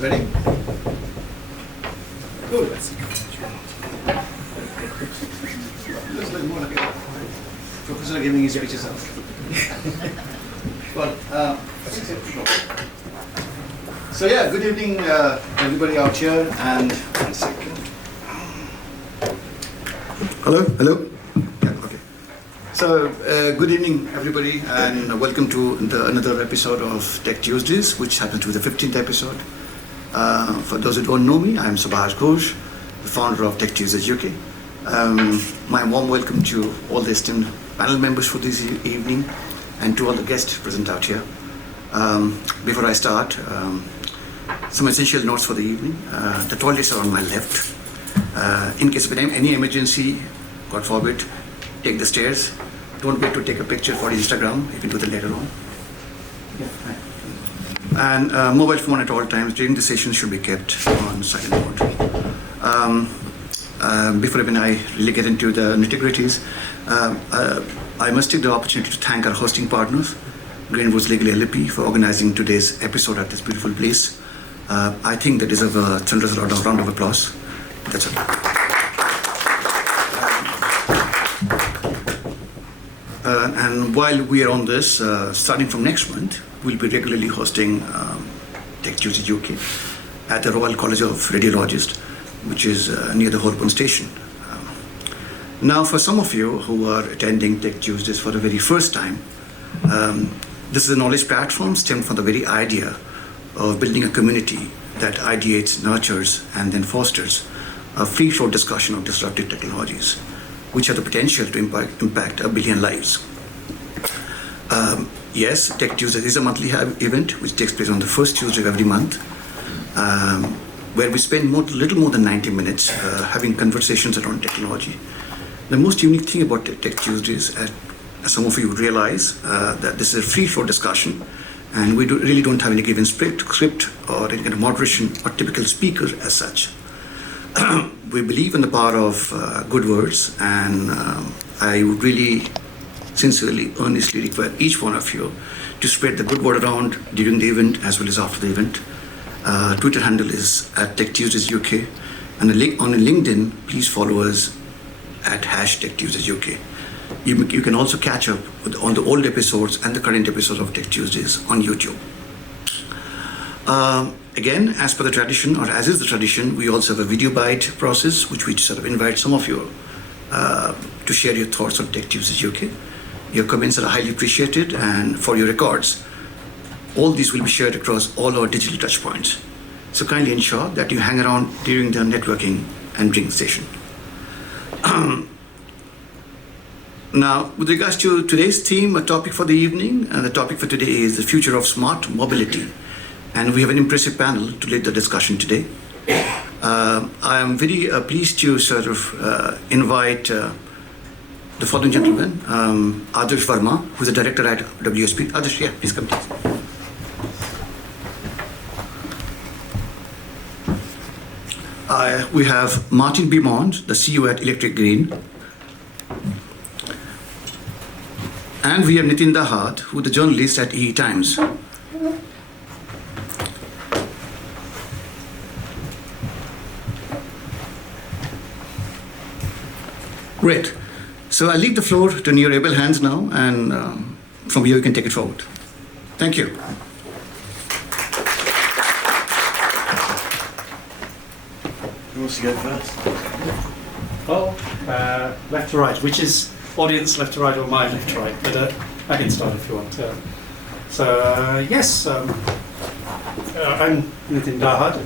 Ready? Good. Looks like more like a professor giving his speeches out. Well, so yeah, good evening, everybody out here, and 1 second. Hello? Yeah, okay. So, good evening, everybody, and welcome to another episode of Tech Tuesdays, which happens to be the 15th episode. For those who don't know me, I'm Subhash Ghosh, the founder of Tech Tuesdays UK. My warm welcome to all the esteemed panel members for this evening, and to all the guests present out here. Before I start, some essential notes for the evening. The toilets are on my left. In case of any emergency, God forbid, take the stairs. Don't wait to take a picture for Instagram. You can do that later on. Yeah. And mobile phone at all times during the session should be kept on silent mode. Before even I really get into the nitty-gritties, I must take the opportunity to thank our hosting partners, Greenwoods Legal LLP, for organizing today's episode at this beautiful place. I think they deserve a thunderous round of applause. That's it. And while we are on this, starting from next month, we'll be regularly hosting Tech Tuesdays UK at the Royal College of Radiologists, which is near the Holborn station. Now, for some of you who are attending Tech Tuesdays for the very first time, this is a knowledge platform stemmed from the very idea of building a community that ideates, nurtures, and then fosters a free-flow discussion of disruptive technologies, which have the potential to impact 1 billion lives. Yes, Tech Tuesdays is a monthly event which takes place on the first Tuesday of every month, where we spend little more than 90 minutes having conversations around technology. The most unique thing about Tech Tuesdays, as some of you would realize, that this is a free-flow discussion, and we really don't have any given script or any kind of moderation or typical speaker as such. We believe in the power of good words, and I would really sincerely, earnestly require each one of you to spread the good word around during the event as well as after the event. Twitter handle is at Tech Tuesdays UK, and on LinkedIn, please follow us at #TechTuesdaysUK. You can also catch up on the old episodes and the current episodes of Tech Tuesdays on YouTube. Again, as per the tradition, or as is the tradition, we also have a video bite process, which we sort of invite some of you to share your thoughts on Tech Tuesdays UK. Your comments are highly appreciated, and for your records, all these will be shared across all our digital touchpoints. So kindly ensure that you hang around during the networking and drink session. Now, with regards to today's theme, a topic for the evening, the topic for today is the future of smart mobility. And we have an impressive panel to lead the discussion today. I am very pleased to sort of invite the following gentleman, Adarsh Verma, who's a director at WSP. Adarsh, yeah, please come. We have Martin Beaumont, the CEO at Electric Green. And we have Nitin Dahat, who's the journalist at EE Times. Great. So I'll leave the floor to your able hands now, and from here you can take it forward. Thank you. Who wants to go first? Well, left to right, which is audience left to right or my left to right, but I can start if you want. Yes, I'm Nitin Dahat.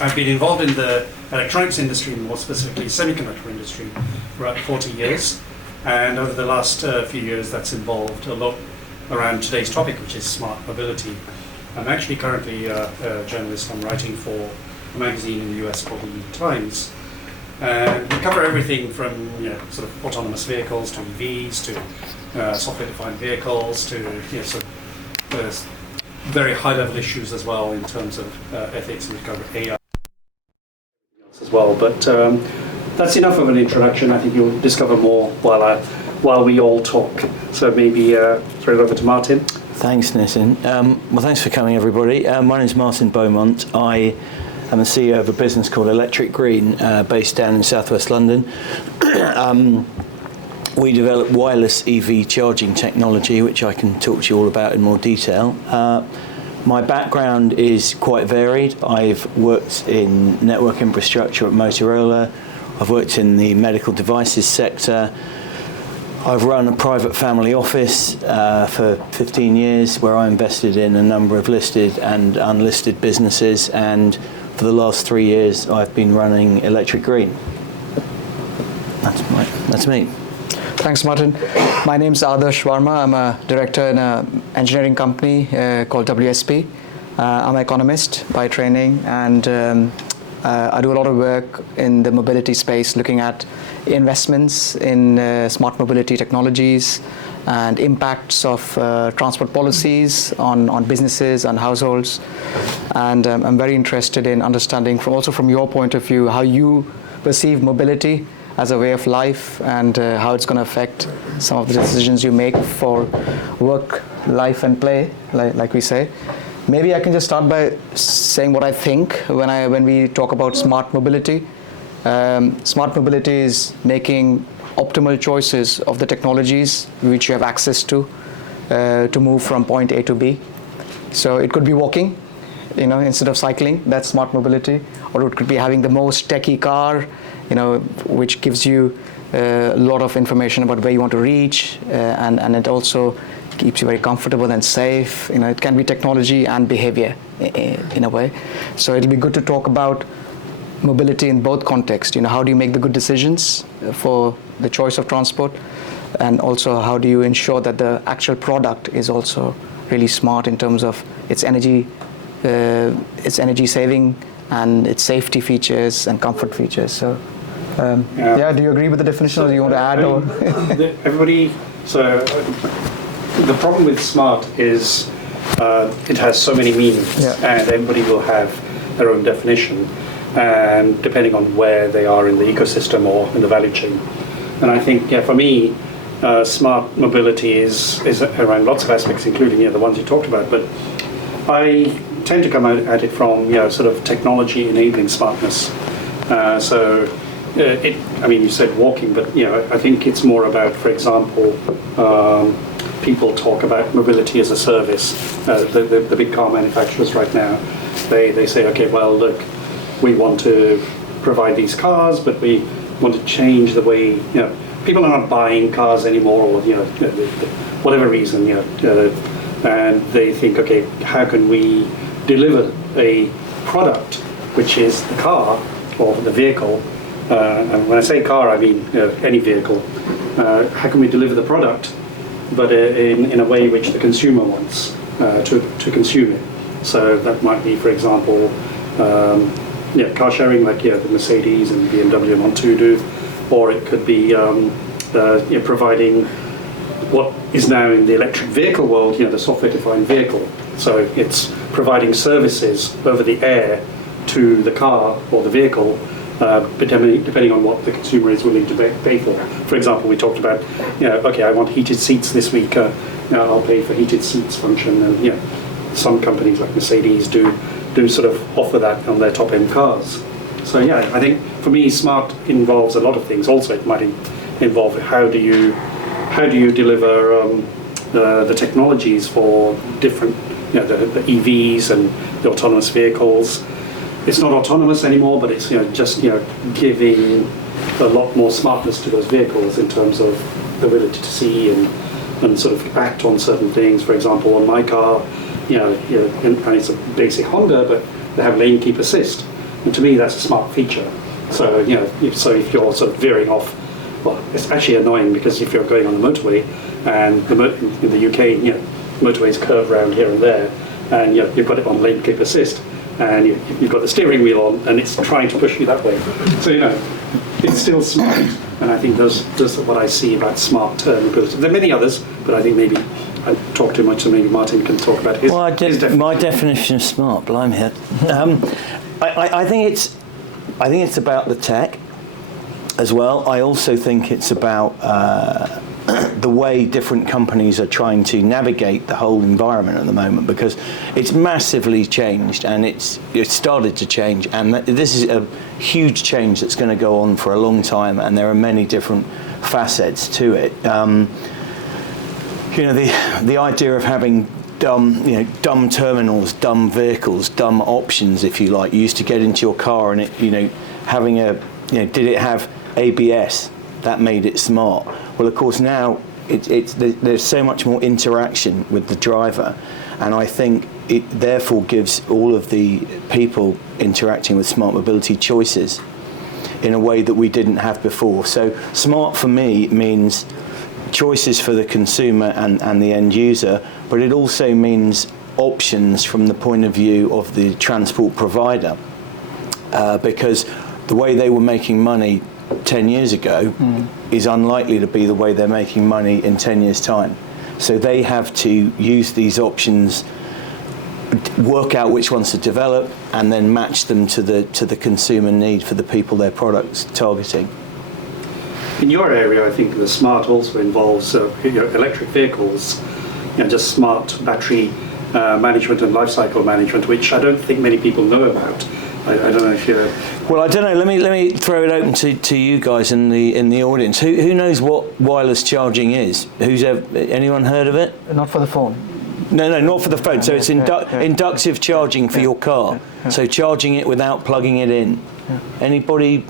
I've been involved in the electronics industry, more specifically semiconductor industry, for about 40 years. And over the last few years, that's involved a lot around today's topic, which is smart mobility. I'm actually currently a journalist. I'm writing for a magazine in the US called the Times. And we cover everything from sort of autonomous vehicles to EVs to software-defined vehicles to sort of very high-level issues as well in terms of ethics, and we cover AI as well. But that's enough of an introduction. I think you'll discover more while we all talk. So maybe throw it over to Martin. Thanks, Nitin. Well, thanks for coming, everybody. My name is Martin Beaumont. I am the CEO of a business called Electric Green, based down in southwest London. We develop wireless EV charging technology, which I can talk to you all about in more detail. My background is quite varied. I've worked in network infrastructure at Motorola. I've worked in the medical devices sector. I've run a private family office for 15 years where I invested in a number of listed and unlisted businesses, and for the last 3 years I've been running Electric Green. That's me. Thanks, Martin. My name is Adarsh Varma. I'm a director in an engineering company called WSP. I'm an economist by training, and I do a lot of work in the mobility space, looking at investments in smart mobility technologies and impacts of transport policies on businesses and households. And I'm very interested in understanding, from your point of view, how you perceive mobility as a way of life, and how it's going to affect some of the decisions you make for work, life, and play, like we say. Maybe I can just start by saying what I think when we talk about smart mobility. Smart mobility is making optimal choices of the technologies which you have access to move from point A to B. So it could be walking, instead of cycling. That's smart mobility. Or it could be having the most techie car, which gives you a lot of information about where you want to reach, and it also keeps you very comfortable and safe. It can be technology and behavior in a way. So it'll be good to talk about mobility in both contexts. How do you make the good decisions for the choice of transport, and also how do you ensure that the actual product is also really smart in terms of its energy saving and its safety features and comfort features. So do you agree with the definition, or do you want to add? So the problem with smart is it has so many meanings, and everybody will have their own definition, and depending on where they are in the ecosystem or in the value chain. And I think, for me, smart mobility is around lots of aspects, including the ones you talked about. But I tend to come at it from sort of technology enabling smartness. You said walking, but I think it's more about, for example, people talk about mobility as a service. The big car manufacturers right now, they say, okay, well, look, we want to provide these cars, but we want to change the way, people are not buying cars anymore, or whatever reason, and they think, okay, how can we deliver a product which is the car or the vehicle? And when I say car, I mean any vehicle. How can we deliver the product, but in a way which the consumer wants to consume it? So that might be, for example, car sharing, like the Mercedes and BMW want to do, or it could be providing what is now in the electric vehicle world, the software-defined vehicle. So it's providing services over the air to the car or the vehicle, depending on what the consumer is willing to pay for. For example, we talked about, okay, I want heated seats this week. I'll pay for heated seats function, and some companies like Mercedes do sort of offer that on their top-end cars. So I think for me, smart involves a lot of things. Also, it might involve how do you deliver the technologies for different, the EVs and the autonomous vehicles. It's not autonomous anymore, but it's just giving a lot more smartness to those vehicles in terms of the ability to see and sort of act on certain things. For example, on my car, and it's a basic Honda, but they have lane keep assist, and to me that's a smart feature. So if you're sort of veering off, well, it's actually annoying, because if you're going on the motorway, and in the UK, motorways curve around here and there, and you've got it on lane keep assist, and you've got the steering wheel on, and it's trying to push you that way. So it's still smart, and I think that's what I see about smart mobility. There are many others, but I think maybe I talk too much, so maybe Martin can talk about his. Well, my definition of smart, blimey. I think I think it's about the tech as well. I also think it's about the way different companies are trying to navigate the whole environment at the moment, because it's massively changed, and it's started to change, and this is a huge change that's going to go on for a long time, and there are many different facets to it. The idea of having dumb terminals, dumb vehicles, dumb options, if you like. You used to get into your car and having did it have ABS? That made it smart. Well, of course, now there's so much more interaction with the driver, and I think it therefore gives all of the people interacting with smart mobility choices in a way that we didn't have before. So smart for me means choices for the consumer and the end user, but it also means options from the point of view of the transport provider, because the way they were making money 10 years ago is unlikely to be the way they're making money in 10 years' time. So they have to use these options, work out which ones to develop, and then match them to the consumer need for the people their product's targeting. In your area, I think the smart also involves electric vehicles, just smart battery management and life cycle management, which I don't think many people know about. I don't know if you're... Well, I don't know. Let me throw it open to you guys in the audience. Who knows what wireless charging is? Anyone heard of it? Not for the phone. No, not for the phone. So it's inductive charging for your car. So charging it without plugging it in. Anybody?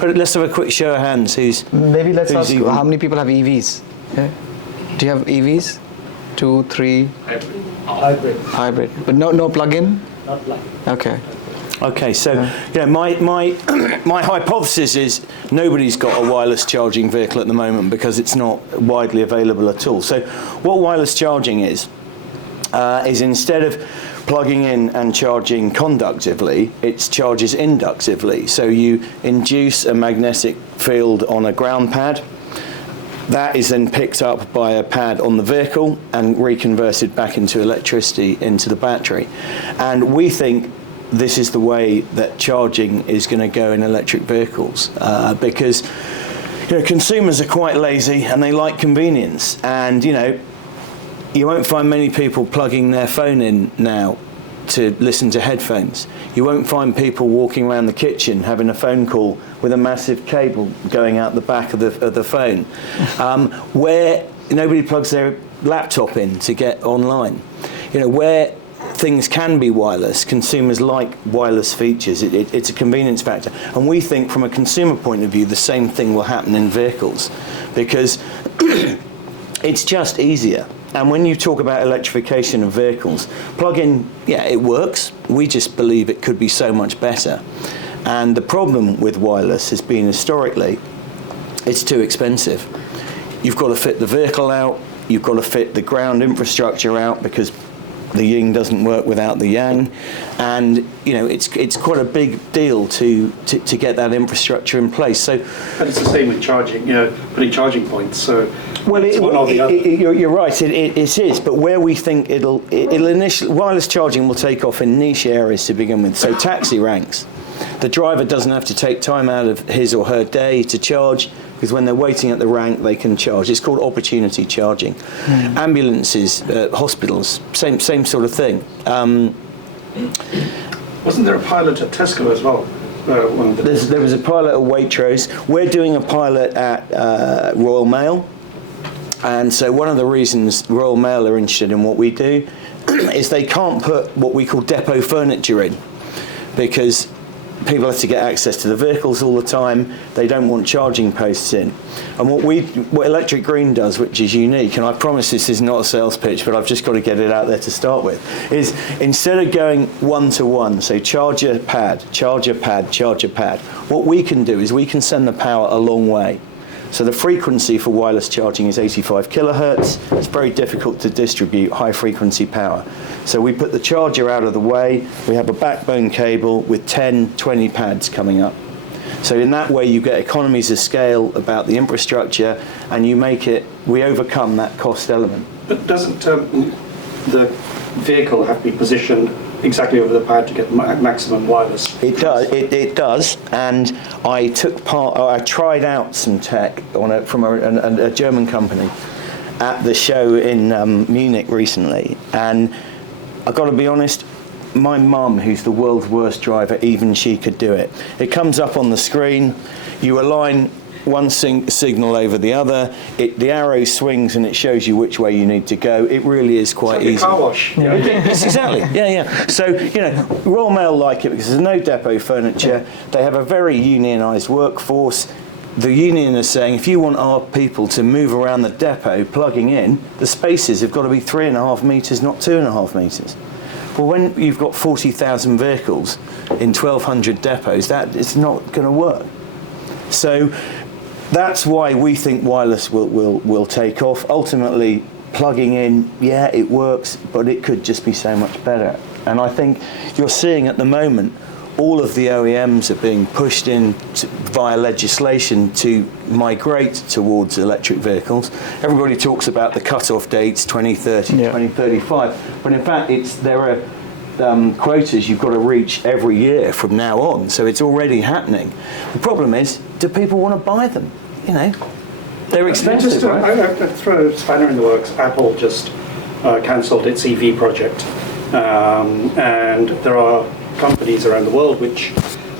Let's have a quick show of hands. Maybe let's ask how many people have EVs. Yeah. Do you have EVs? 2, 3. Hybrid. But no plug-in. Not plug-in. Okay. Okay, so my hypothesis is nobody's got a wireless charging vehicle at the moment because it's not widely available at all. So what wireless charging is instead of plugging in and charging conductively, it charges inductively. So you induce a magnetic field on a ground pad. That is then picked up by a pad on the vehicle and reconverted back into electricity into the battery. And we think this is the way that charging is going to go in electric vehicles, because consumers are quite lazy and they like convenience, and you won't find many people plugging their phone in now to listen to headphones. You won't find people walking around the kitchen having a phone call with a massive cable going out the back of the phone, where nobody plugs their laptop in to get online. Where things can be wireless, consumers like wireless features. It's a convenience factor, and we think from a consumer point of view the same thing will happen in vehicles, because it's just easier. And when you talk about electrification of vehicles, plug-in, it works. We just believe it could be so much better. And the problem with wireless has been historically, it's too expensive. You've got to fit the vehicle out, you've got to fit the ground infrastructure out, because the yin doesn't work without the yang, and it's quite a big deal to get that infrastructure in place. So, and it's the same with charging, putting charging points. So, well, it's one or the other. You're right. It is, but where we think it'll initially, wireless charging will take off in niche areas to begin with. So taxi ranks, the driver doesn't have to take time out of his or her day to charge, because when they're waiting at the rank, they can charge. It's called opportunity charging. Ambulances, hospitals, same sort of thing. Wasn't there a pilot at Tesco as well? There was a pilot at Waitrose. We're doing a pilot at Royal Mail. And so one of the reasons Royal Mail are interested in what we do is they can't put what we call depot furniture in, because people have to get access to the vehicles all the time. They don't want charging posts in. And what Electric Green does, which is unique, and I promise this is not a sales pitch, but I've just got to get it out there to start with, is instead of going one-to-one, so charger pad, what we can do is we can send the power a long way. So the frequency for wireless charging is 85 kilohertz. It's very difficult to distribute high frequency power. So we put the charger out of the way. We have a backbone cable with 10, 20 pads coming up. So in that way you get economies of scale about the infrastructure, and we overcome that cost element. But doesn't the vehicle have to be positioned exactly over the pad to get maximum wireless. It does. It does. And I took part. I tried out some tech from a German company at the show in Munich recently, and I've got to be honest. My mum, who's the world's worst driver, even she could do it. It comes up on the screen. You align one signal over the other. The arrow swings and it shows you which way you need to go. It really is quite easy. Car wash. Yes, exactly. Yeah. So, Royal Mail like it because there's no depot furniture. They have a very unionised workforce. The union is saying if you want our people to move around the depot plugging in, the spaces have got to be 3.5 metres, not 2.5 metres. Well, when you've got 40,000 vehicles in 1,200 depots, that is not going to work. So that's why we think wireless will take off. Ultimately, plugging in, yeah, it works, but it could just be so much better. And I think you're seeing at the moment, all of the OEMs are being pushed in via legislation to migrate towards electric vehicles. Everybody talks about the cut-off dates, 2030, 2035, but in fact there are quotas you've got to reach every year from now on, so it's already happening. The problem is, do people want to buy them? They're expensive, right? I throw a spanner in the works. Apple just cancelled its EV project, and there are companies around the world which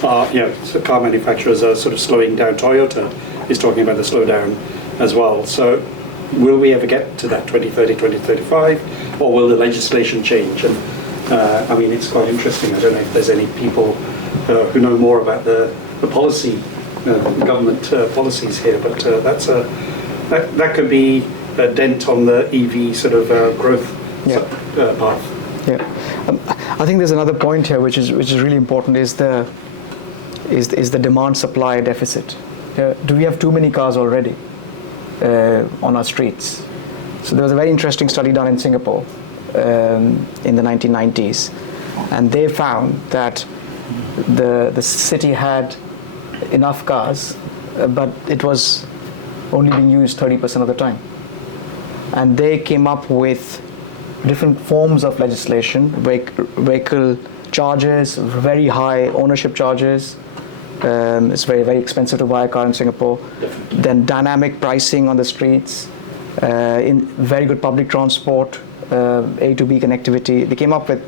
are, so car manufacturers are sort of slowing down. Toyota is talking about the slowdown as well. So will we ever get to that 2030, 2035, or will the legislation change? And it's quite interesting. I don't know if there's any people who know more about the policy, government policies here, but that could be a dent on the EV sort of growth path. Yeah, I think there's another point here which is really important is the demand supply deficit. Do we have too many cars already on our streets? So there was a very interesting study done in Singapore in the 1990s, and they found that the city had enough cars, but it was only being used 30% of the time. And they came up with different forms of legislation, vehicle charges, very high ownership charges. It's very, very expensive to buy a car in Singapore. Then dynamic pricing on the streets, in very good public transport, A to B connectivity. They came up with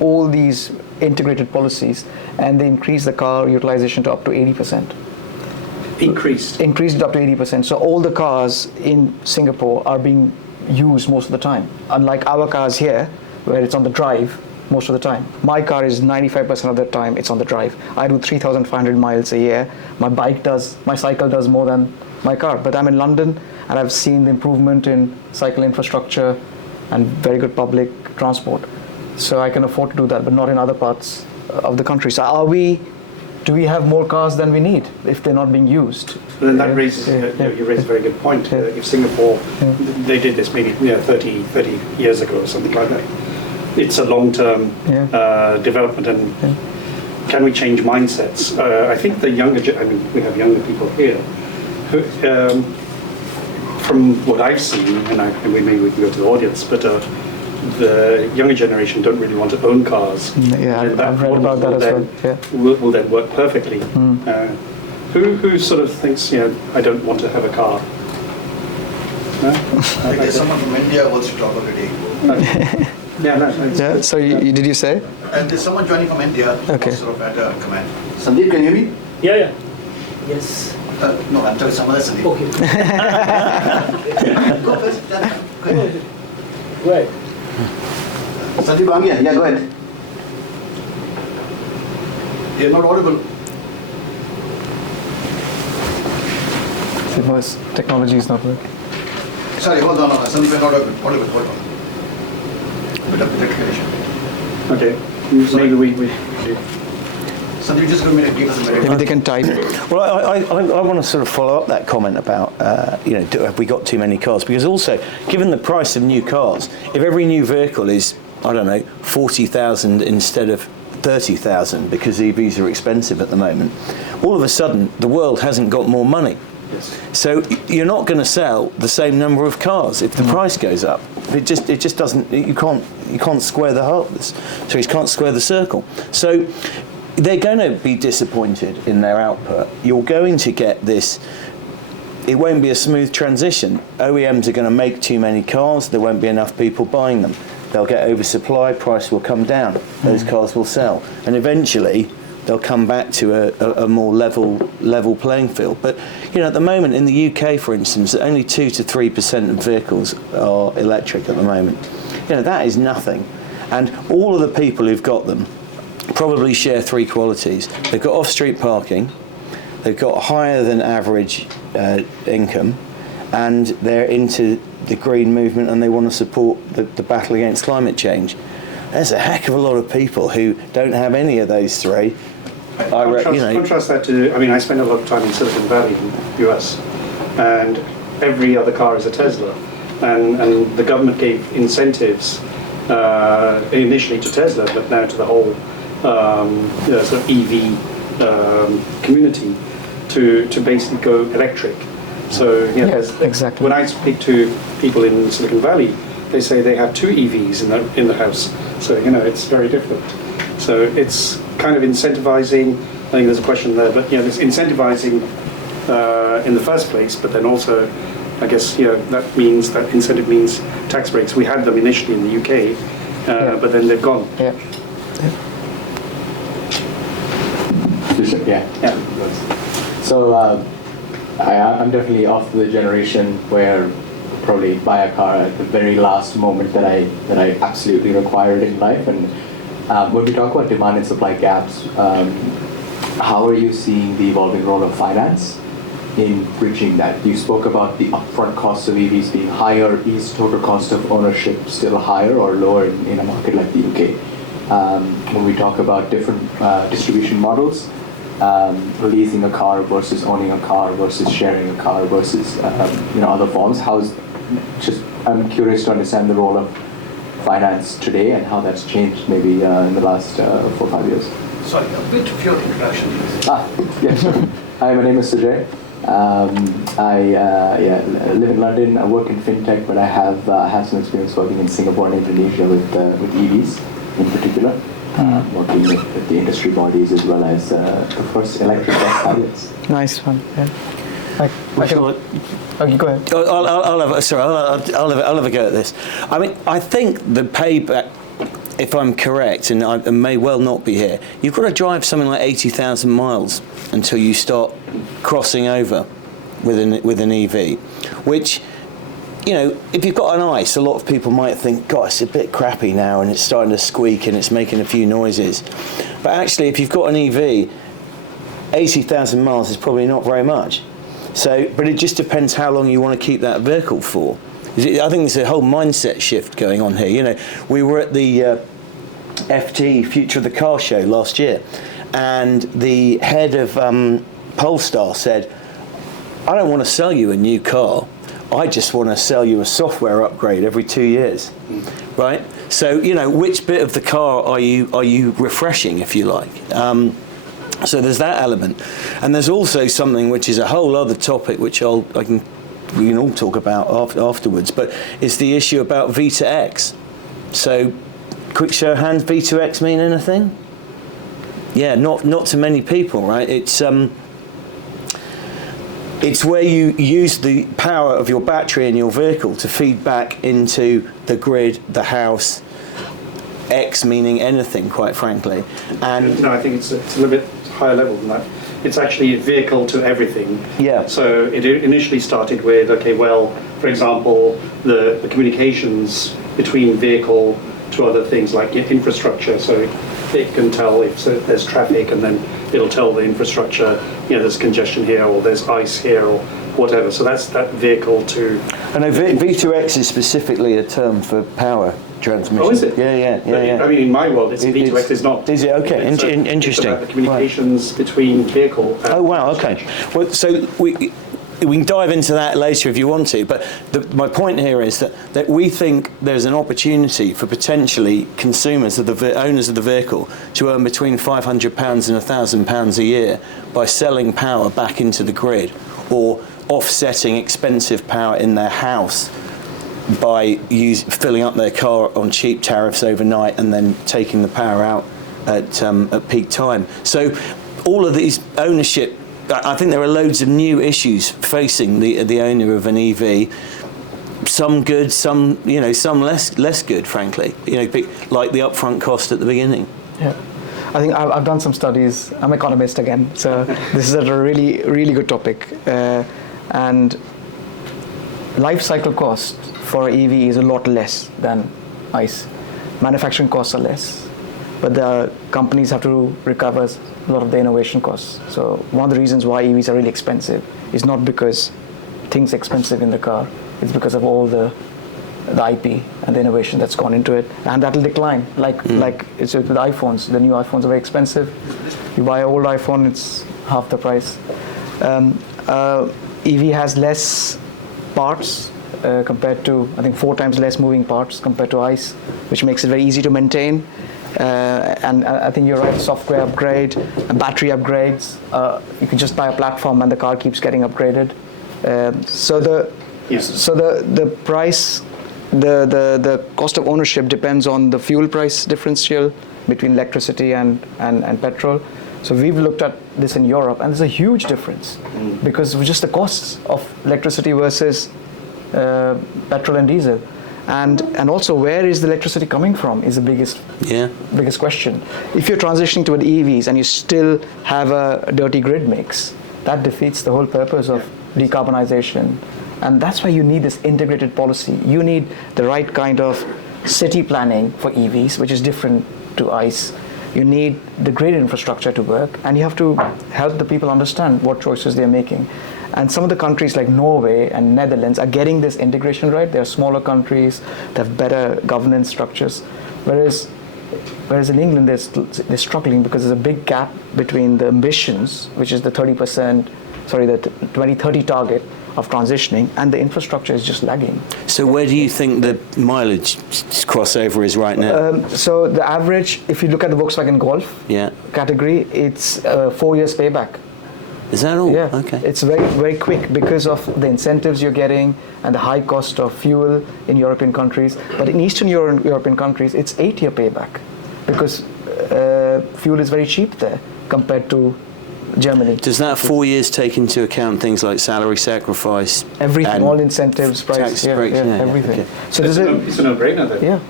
all these integrated policies, and they increased the car utilization to up to 80%. Increased it up to 80%. So all the cars in Singapore are being used most of the time, unlike our cars here where it's on the drive most of the time. My car is 95% of the time it's on the drive. I do 3,500 miles a year. My cycle does more than my car. But I'm in London and I've seen the improvement in cycle infrastructure and very good public transport. So I can afford to do that, but not in other parts of the country. So do we have more cars than we need if they're not being used? But then that raises, you raise a very good point. If Singapore, they did this maybe 30 years ago or something like that. It's a long-term development, and can we change mindsets? I think the younger, we have younger people here, who, from what I've seen, and we can go to the audience, but the younger generation don't really want to own cars. Yeah, I've read about that as well. Yeah. Will then work perfectly. Who sort of thinks, I don't want to have a car? No? I think there's someone from India wants to talk already. Yeah. So did you say? And there's someone joining from India. Okay. Sort of at a command. Sandeep, can you hear me? Yeah. Yes. No, I'm talking someone else, Sandeep. Okay. Go first. Go ahead. Right. Sandeep, I'm here. Yeah, go ahead. You're not audible. Technology is not working. Sorry, hold on. Sandeep, you're not audible. Hold on. Bit of technical. Okay. Maybe we Sandeep, just give us a minute. Maybe they can type. Well, I want to sort of follow up that comment about, have we got too many cars? Because also, given the price of new cars, if every new vehicle is, 40,000 instead of 30,000 because EVs are expensive at the moment, all of a sudden the world hasn't got more money. Yes. So you're not going to sell the same number of cars if the price goes up. It just doesn't. You can't square the so you can't square the circle. So they're going to be disappointed in their output. You're going to get this. It won't be a smooth transition. OEMs are going to make too many cars. There won't be enough people buying them. They'll get oversupply. Price will come down. Those cars will sell, and eventually they'll come back to a more level playing field. But at the moment in the UK, for instance, only 2 to 3% of vehicles are electric at the moment. That is nothing, and all of the people who've got them probably share three qualities. They've got off-street parking, they've got higher than average income, and they're into the green movement and they want to support the battle against climate change. There's a heck of a lot of people who don't have any of those three. Contrast that to, I spend a lot of time in Silicon Valley in the US, and every other car is a Tesla. And the government gave incentives initially to Tesla, but now to the whole sort of EV community to basically go electric. So exactly. When I speak to people in Silicon Valley, they say they have 2 EVs in the house. So it's very different. So it's kind of incentivizing. I think there's a question there, but there's incentivizing in the first place, but then also, I guess that means that incentive means tax breaks. We had them initially in the UK, but then they've gone. Yeah. So I'm definitely of the generation where probably buy a car at the very last moment that I absolutely required in life. And when we talk about demand and supply gaps, how are you seeing the evolving role of finance in bridging that? You spoke about the upfront cost of EVs being higher. Is total cost of ownership still higher or lower in a market like the UK? When we talk about different distribution models, leasing a car versus owning a car versus sharing a car versus other forms, I'm curious to understand the role of finance today and how that's changed maybe in the last 4 or 5 years. Sorry, a bit of your introduction, please. Yes. Hi, my name is Sujay. I live in London. I work in fintech, but I have some experience working in Singapore and Indonesia with EVs in particular, working with the industry bodies as well as the first electric bus pilots. Nice one. Yeah. Okay, go ahead. I'll have a go at this. I think the payback, if I'm correct, and I may well not be here, you've got to drive something like 80,000 miles until you start crossing over with an EV, which, if you've got an ICE, a lot of people might think, God, it's a bit crappy now and it's starting to squeak and it's making a few noises. But actually, if you've got an EV, 80,000 miles is probably not very much. So, but it just depends how long you want to keep that vehicle for. I think there's a whole mindset shift going on here. We were at the FT Future of the Car show last year, and the head of Polestar said, I don't want to sell you a new car. I just want to sell you a software upgrade every 2 years, right? So, which bit of the car are you refreshing, if you like? So there's that element, and there's also something which is a whole other topic, which we can all talk about afterwards. But it's the issue about V2X. So, quick show of hands, V2X mean anything? Yeah, not to many people, right? It's where you use the power of your battery in your vehicle to feed back into the grid, the house. X meaning anything, quite frankly. And no, I think it's a little bit higher level than that. It's actually a vehicle to everything. Yeah. So it initially started with, for example, the communications between vehicle to other things like infrastructure. So it can tell if there's traffic, and then it'll tell the infrastructure, there's congestion here, or there's ice here, or whatever. So that's that vehicle to... I know V2X is specifically a term for power transmission. Oh, is it? Yeah. In my world, V2X is not. Is it? Okay, interesting. It's about the communications between vehicle and... Oh, wow, okay. Well, so we can dive into that later if you want to, but my point here is that we think there's an opportunity for potentially consumers, the owners of the vehicle, to earn between £500 and £1,000 a year by selling power back into the grid, or offsetting expensive power in their house by filling up their car on cheap tariffs overnight and then taking the power out at peak time. So all of these ownership, I think there are loads of new issues facing the owner of an EV. Some good, some less good, frankly. Like the upfront cost at the beginning. Yeah, I think I've done some studies. I'm an economist again, so this is a really, really good topic. And life cycle cost for an EV is a lot less than ICE. Manufacturing costs are less, but the companies have to recover a lot of the innovation costs. So one of the reasons why EVs are really expensive is not because things are expensive in the car. It's because of all the IP and the innovation that's gone into it, and that'll decline. Like it's with iPhones. The new iPhones are very expensive. You buy an old iPhone, it's half the price. EV has less parts compared to, I think, 4 times less moving parts compared to ICE, which makes it very easy to maintain. And I think you're right, software upgrade, battery upgrades. You can just buy a platform and the car keeps getting upgraded. So the price, the cost of ownership depends on the fuel price differential between electricity and petrol. So we've looked at this in Europe, and there's a huge difference because of just the costs of electricity versus petrol and diesel. And also, where is the electricity coming from is the biggest question. If you're transitioning toward EVs and you still have a dirty grid mix, that defeats the whole purpose of decarbonization. And that's why you need this integrated policy. You need the right kind of city planning for EVs, which is different to ICE. You need the grid infrastructure to work, and you have to help the people understand what choices they're making. And some of the countries like Norway and Netherlands are getting this integration right. They're smaller countries, they have better governance structures. Whereas in England, they're struggling because there's a big gap between the ambitions, which is the 2030 target of transitioning, and the infrastructure is just lagging. So where do you think the mileage crossover is right now? So the average, if you look at the Volkswagen Golf category, it's 4 years payback. Is that all? Yeah. Okay. It's very, very quick because of the incentives you're getting and the high cost of fuel in European countries. But in Eastern European countries, it's 8-year payback because fuel is very cheap there compared to Germany. Does that 4 years take into account things like salary sacrifice? Everything, all incentives, price, tax breaks, everything. Okay. So it's a no-brainer then. Yeah,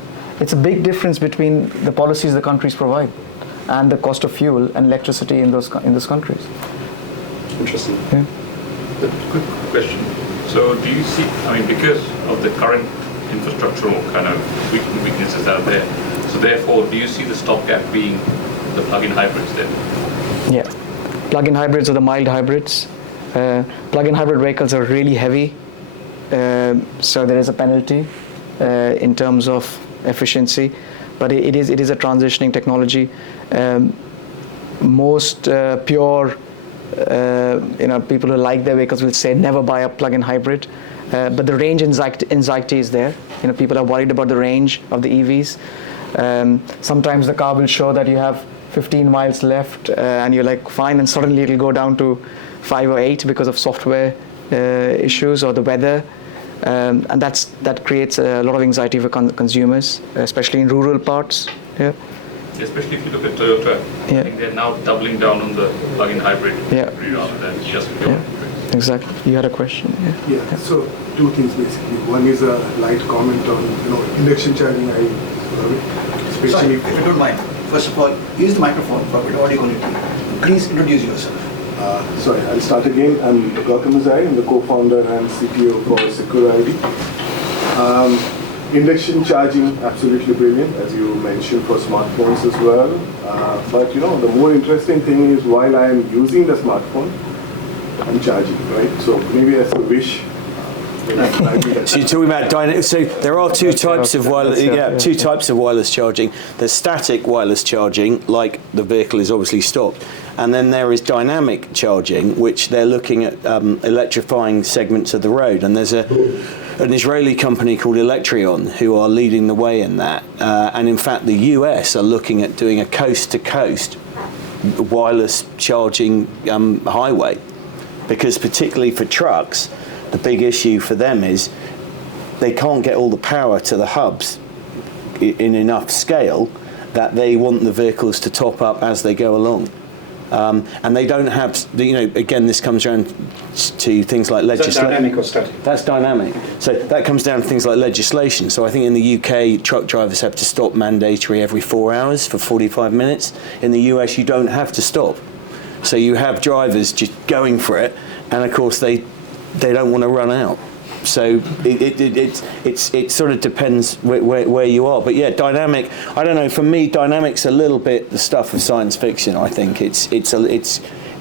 it's a big difference between the policies the countries provide and the cost of fuel and electricity in those countries. Interesting. Yeah. A quick question. So do you see, because of the current infrastructural kind of weaknesses out there, so therefore do you see the stopgap being the plug-in hybrids then? Yeah. Plug-in hybrids or the mild hybrids. Plug-in hybrid vehicles are really heavy, so there is a penalty in terms of efficiency, but it is a transitioning technology. Most pure people who like their vehicles will say never buy a plug-in hybrid, but the range anxiety is there. People are worried about the range of the EVs. Sometimes the car will show that you have 15 miles left, and you're like fine, and suddenly it'll go down to 5 or 8 because of software issues or the weather, and that creates a lot of anxiety for consumers, especially in rural parts. Yeah. Especially if you look at Toyota, I think they're now doubling down on the plug-in hybrid rather than just pure hybrids. Exactly. You had a question. Yeah. So 2 things basically. One is a light comment on induction charging. I love it, especially Sorry, if you don't mind. First of all, use the microphone for good audio quality. Please introduce yourself. Sorry, I'll start again. I'm Gautam Uzai. I'm the co-founder and CTO for Secure ID. Induction charging, absolutely brilliant, as you mentioned, for smartphones as well. But the more interesting thing is while I am using the smartphone, I'm charging, right? So maybe as a wish. So you're talking about dynamic. So there are two types of wireless. Two types of wireless charging. There's static wireless charging, like the vehicle is obviously stopped, and then there is dynamic charging, which they're looking at electrifying segments of the road. And there's an Israeli company called Electrion who are leading the way in that. And in fact, the US are looking at doing a coast-to-coast wireless charging highway. because particularly for trucks, the big issue for them is they can't get all the power to the hubs in enough scale that they want the vehicles to top up as they go along. And they don't have, again, this comes down to things like legislation. Is that dynamic or static? That's dynamic. So that comes down to things like legislation. So I think in the UK, truck drivers have to stop mandatory every 4 hours for 45 minutes. In the US, you don't have to stop. So you have drivers just going for it, and of course they don't want to run out. So it sort of depends where you are. But yeah, dynamic. I don't know. For me, dynamic's a little bit the stuff of science fiction. I think it's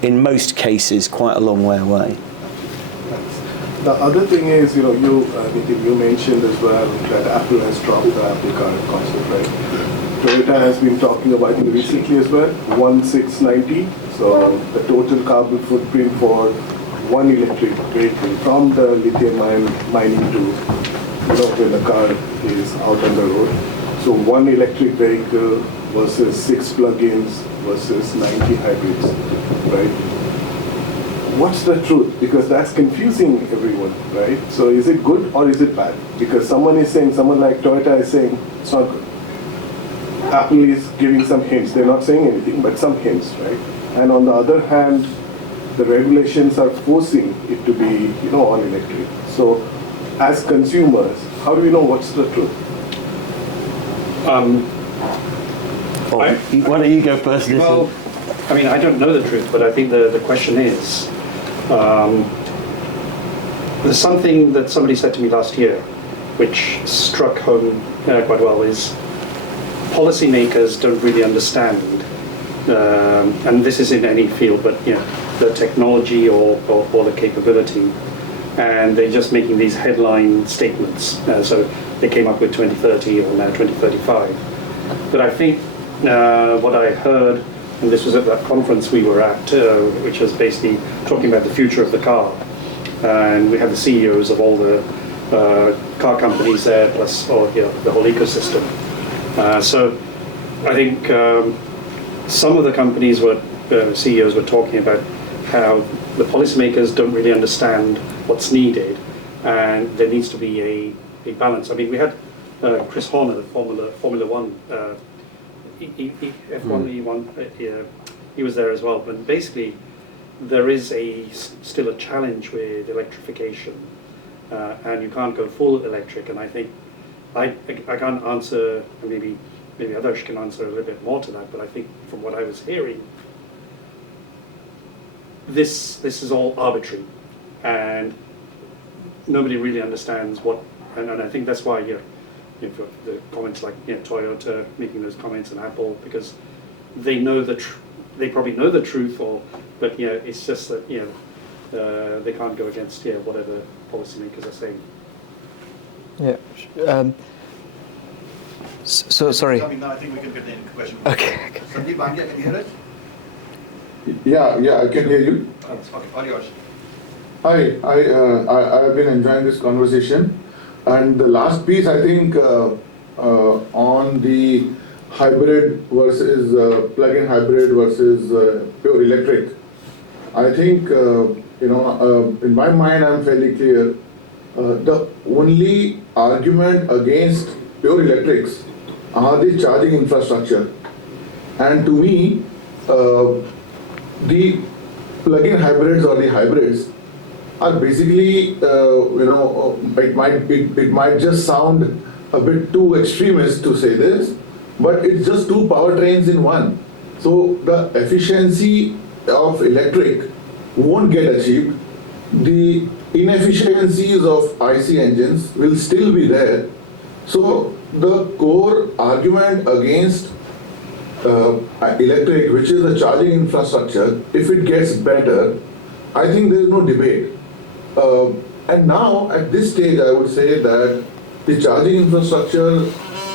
in most cases quite a long way away. The other thing is, Nitin, you mentioned as well that Apple has dropped the Apple Car concept, right? Toyota has been talking about it recently as well, 1690. So the total carbon footprint for one electric vehicle from the lithium mining to when the car is out on the road. So one electric vehicle versus 6 plug-ins versus 90 hybrids, right? What's the truth? Because that's confusing everyone, right? So is it good or is it bad? Because someone like Toyota is saying it's not good. Apple is giving some hints. They're not saying anything, but some hints, right? And on the other hand, the regulations are forcing it to be, all electric. So, as consumers, how do we know what's the truth? Why don't you go first? Well, I mean, I don't know the truth, but I think the question is, there's something that somebody said to me last year, which struck home quite well, is policymakers don't really understand, and this is in any field, but the technology or the capability, and they're just making these headline statements. So they came up with 2030 or now 2035. But I think what I heard, and this was at that conference we were at, which was basically talking about the future of the car, and we had the CEOs of all the car companies there, plus the whole ecosystem. So I think some of the companies CEOs were talking about how the policymakers don't really understand what's needed, and there needs to be a balance. I mean, we had Chris Horner, Formula One, F1, he was there as well. But basically, there is still a challenge with electrification, and you can't go full electric. And I think I can't answer, and maybe others can answer a little bit more to that. But I think from what I was hearing, this is all arbitrary, and nobody really understands what. And I think that's why for the comments like Toyota making those comments and Apple, because they know they probably know the truth, but it's just that they can't go against whatever policymakers are saying. Yeah. So sorry. I think we can get the question. Okay. Sandeep Bangia, can you hear it? Yeah, I can hear you. Okay, all yours. Hi, I've been enjoying this conversation, and the last piece I think on the hybrid versus plug-in hybrid versus pure electric. I think in my mind I'm fairly clear. The only argument against pure electrics are the charging infrastructure, and to me, the plug-in hybrids or the hybrids are basically, it might just sound a bit too extremist to say this, but it's just two powertrains in one. So the efficiency of electric won't get achieved. The inefficiencies of IC engines will still be there. So the core argument against electric, which is the charging infrastructure, if it gets better, I think there is no debate. And now at this stage, I would say that the charging infrastructure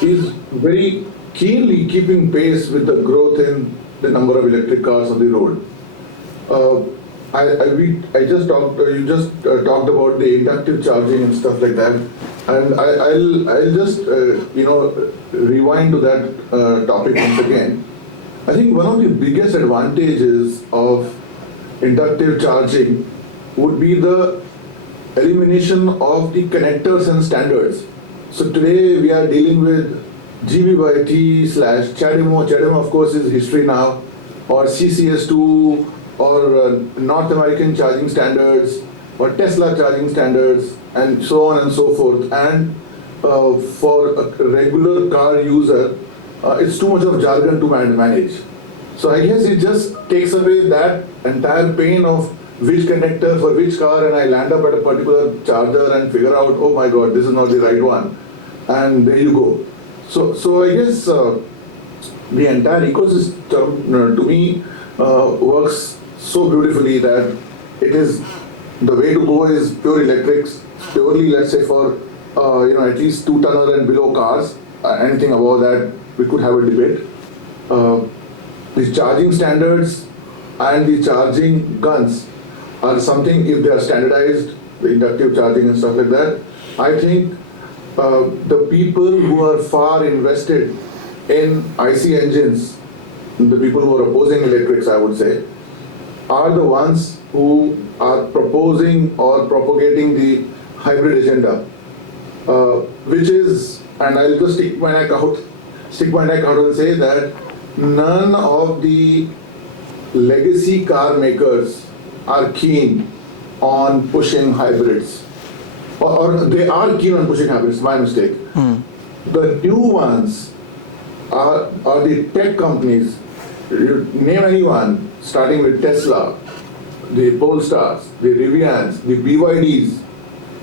is very keenly keeping pace with the growth in the number of electric cars on the road. You just talked about the inductive charging and stuff like that, and I'll just rewind to that topic once again. I think one of the biggest advantages of inductive charging would be the elimination of the connectors and standards. So today we are dealing with GBYT/CHAdeMO. CHAdeMO of course is history now, or CCS2, or North American charging standards, or Tesla charging standards, and so on and so forth. And for a regular car user, it's too much of jargon to manage. So I guess it just takes away that entire pain of which connector for which car, and I land up at a particular charger and figure out, oh my god, this is not the right one. And there you go. So I guess the entire ecosystem to me works so beautifully that it is, the way to go is pure electrics, purely, let's say, for at least 2-tonner and below cars. Anything above that, we could have a debate. The charging standards and the charging guns are something, if they are standardized, the inductive charging and stuff like that, I think the people who are far invested in IC engines, the people who are opposing electrics, I would say, are the ones who are proposing or propagating the hybrid agenda, which is, and I'll just stick my neck out and say that none of the legacy car makers are keen on pushing hybrids. Or they are keen on pushing hybrids, my mistake. The new ones are the tech companies. You name anyone, starting with Tesla, the Polestars, the Rivians, the BYDs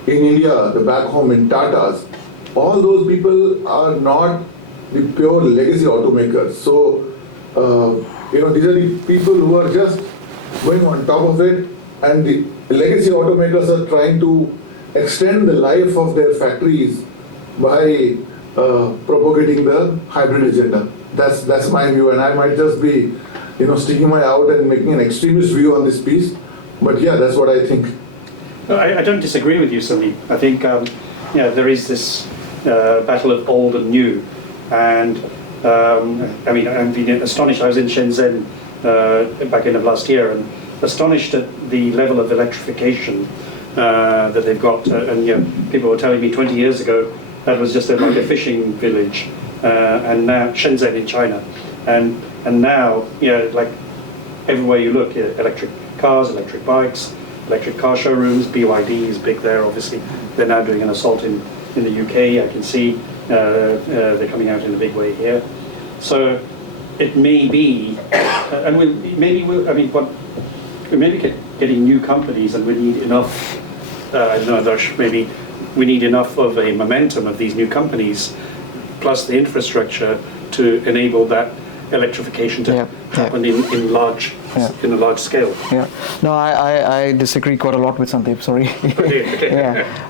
in India, the back home in Tatas. All those people are not the pure legacy automakers. So, these are the people who are just going on top of it, and the legacy automakers are trying to extend the life of their factories by propagating the hybrid agenda. That's my view, and I might just be, sticking my out and making an extremist view on this piece. But yeah, that's what I think. No, I don't disagree with you, Sandeep. I think there is this battle of old and new, and I'm being astonished. I was in Shenzhen back end of last year, and astonished at the level of electrification that they've got. And people were telling me 20 years ago that was just like a fishing village, and now Shenzhen in China, and now like everywhere you look, electric cars, electric bikes, electric car showrooms. BYD is big there, obviously. They're now doing an assault in the UK. I can see they're coming out in a big way here. So it may be, and we may be getting new companies, and we need enough. I don't know, Darsh, maybe we need enough of a momentum of these new companies, plus the infrastructure to enable that electrification to happen in a large scale. Yeah. No, I disagree quite a lot with Sandeep. Sorry.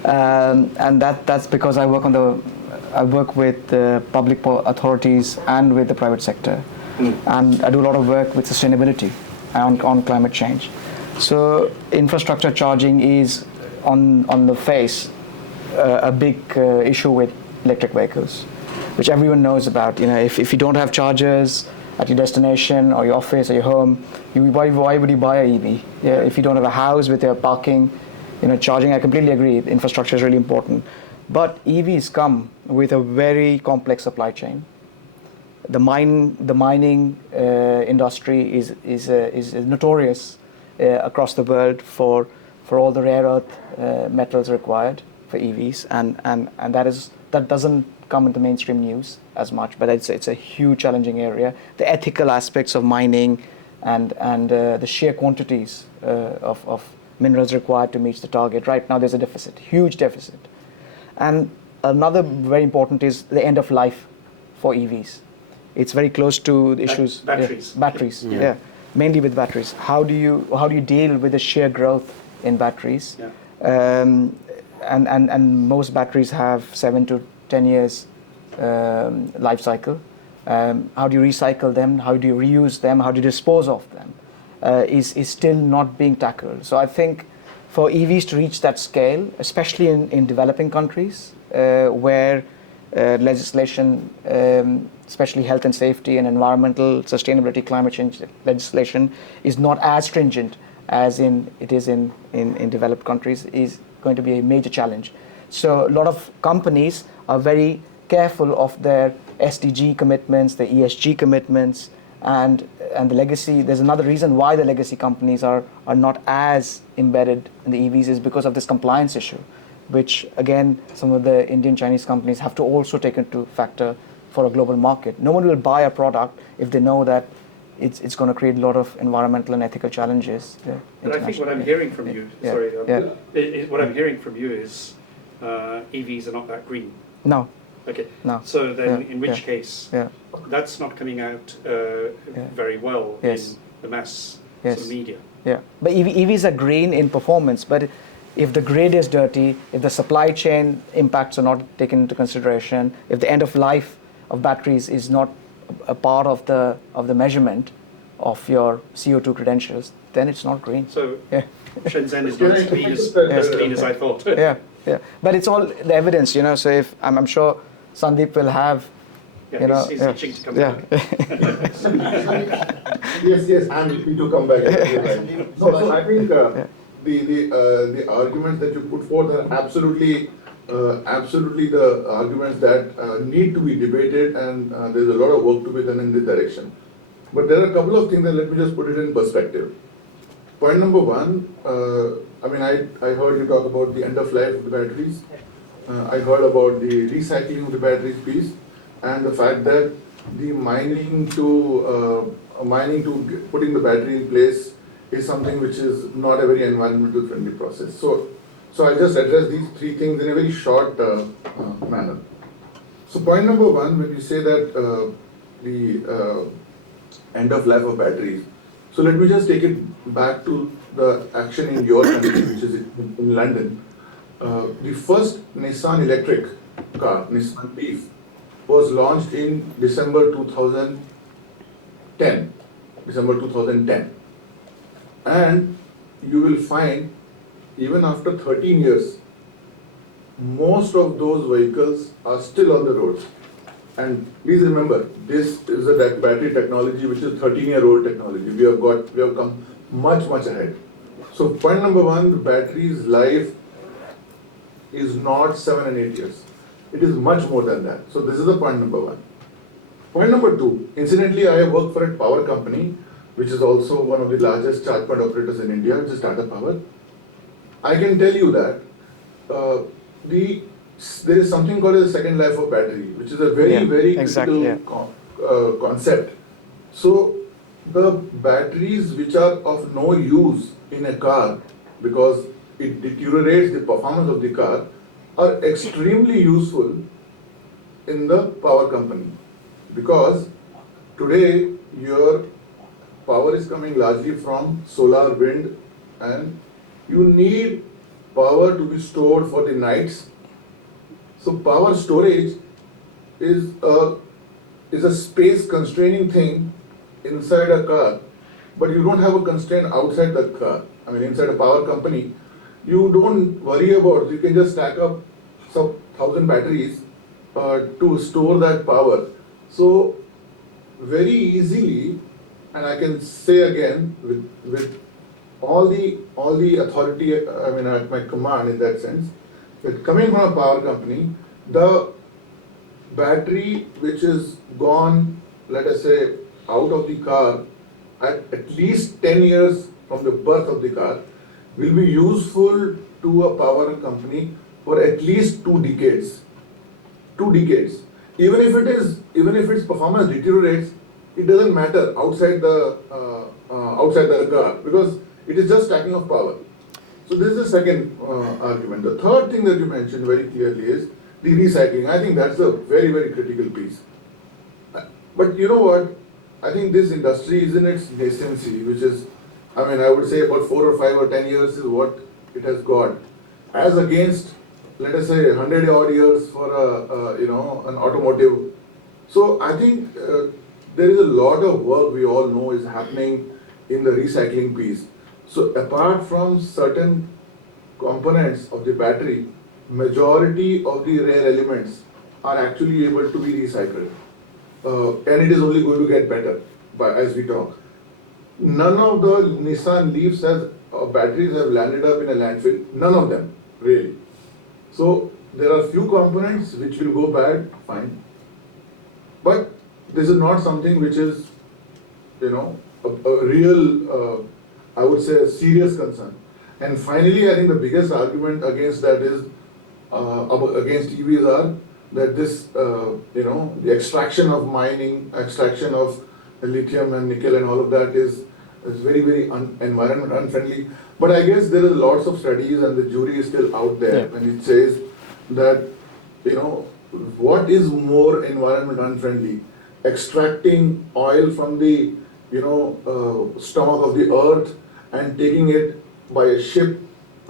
And that's because I work with the public authorities and with the private sector, and I do a lot of work with sustainability and on climate change. So infrastructure charging is on the face a big issue with electric vehicles, which everyone knows about. If you don't have chargers at your destination or your office or your home, why would you buy an EV? If you don't have a house with your parking, charging, I completely agree. Infrastructure is really important, but EVs come with a very complex supply chain. The mining industry is notorious across the world for all the rare earth metals required for EVs, and that doesn't come into mainstream news as much, but it's a huge challenging area. The ethical aspects of mining and the sheer quantities of minerals required to meet the target. Right now there's a deficit, huge deficit. And another very important is the end of life for EVs. It's very close to the issues. Batteries. Yeah. Mainly with batteries. How do you deal with the sheer growth in batteries? And most batteries have 7 to 10 years life cycle. How do you recycle them? How do you reuse them? How do you dispose of them? Is still not being tackled. So I think for EVs to reach that scale, especially in developing countries where legislation, especially health and safety and environmental sustainability, climate change legislation, is not as stringent as it is in developed countries is going to be a major challenge. So a lot of companies are very careful of their SDG commitments, their ESG commitments, and the legacy. There's another reason why the legacy companies are not as embedded in the EVs is because of this compliance issue, which again some of the Indian Chinese companies have to also take into factor for a global market. No one will buy a product if they know that it's going to create a lot of environmental and ethical challenges. But I think what I'm hearing from you, what I'm hearing from you is EVs are not that green. No. Okay. No. So then, in which case, that's not coming out very well in the mass sort of media. Yeah. But EVs are green in performance, but if the grid is dirty, if the supply chain impacts are not taken into consideration, if the end of life of batteries is not a part of the measurement of your CO2 credentials, then it's not green. So Shenzhen is not as clean as I thought. Yeah. But it's all the evidence, So if I'm sure Sandeep will have, he's itching to come back. Yes, I'm happy to come back. So I think the arguments that you put forth are absolutely the arguments that need to be debated, and there's a lot of work to be done in this direction. But there are a couple of things that let me just put it in perspective. Point number one, I heard you talk about the end of life of the batteries. I heard about the recycling of the batteries piece, and the fact that the mining to putting the battery in place is something which is not a very environmental friendly process. So I just address these three things in a very short manner. So point number one, when you say that the end of life of batteries, so let me just take it back to the action in your country, which is in London. The first Nissan electric car, Nissan Leaf, was launched in December 2010. And you will find, even after 13 years, most of those vehicles are still on the roads. And please remember, this is a battery technology which is 13-year-old technology. We have come much ahead. So point number one, the battery's life is not 7 and 8 years. It is much more than that. So this is the point number one. Point number two, incidentally, I work for a power company, which is also one of the largest charge point operators in India, which is Tata Power. I can tell you that there is something called a second life of battery, which is a very critical concept. So the batteries which are of no use in a car because it deteriorates the performance of the car are extremely useful in the power company, because today your power is coming largely from solar, wind, and you need power to be stored for the nights. So power storage is a space constraining thing inside a car, but you don't have a constraint outside the car. Inside a power company, you don't worry about, you can just stack up some 1,000 batteries to store that power. So very easily, and I can say again with all the authority at my command in that sense, that coming from a power company, the battery which is gone, let us say, out of the car at least 10 years from the birth of the car will be useful to a power company for at least 2 decades. 2 decades. Even if its performance deteriorates, it doesn't matter outside the car, because it is just stacking of power. So this is the second argument. The third thing that you mentioned very clearly is the recycling. I think that's a very critical piece. But you know what? I think this industry is in its nascency, which is, I would say about 4 or 5 or 10 years is what it has got, as against, let us say, 100 odd years for an automotive. So I think there is a lot of work we all know is happening in the recycling piece. So apart from certain components of the battery, majority of the rare elements are actually able to be recycled. And it is only going to get better as we talk. none of the Nissan Leafs batteries have landed up in a landfill. None of them, really. So there are few components which will go bad, fine. But this is not something which is, a real, I would say, a serious concern. And finally, I think the biggest argument against that is, against EVs are that this, the extraction of mining, extraction of lithium and nickel and all of that is very, very environment unfriendly. But I guess there is lots of studies and the jury is still out there, and it says that, what is more environment unfriendly? Extracting oil from the, stomach of the earth and taking it by a ship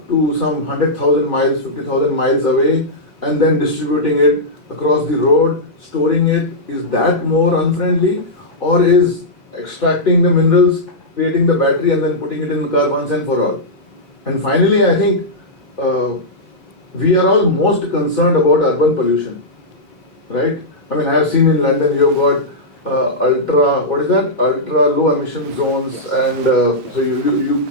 to some 100,000 miles, 50,000 miles away, and then distributing it across the road, storing it, is that more unfriendly? Or is extracting the minerals, creating the battery and then putting it in the car once and for all? And finally, I think we are all most concerned about urban pollution, right? I mean, I have seen in London you've got ultra low emission zones, yes. And so you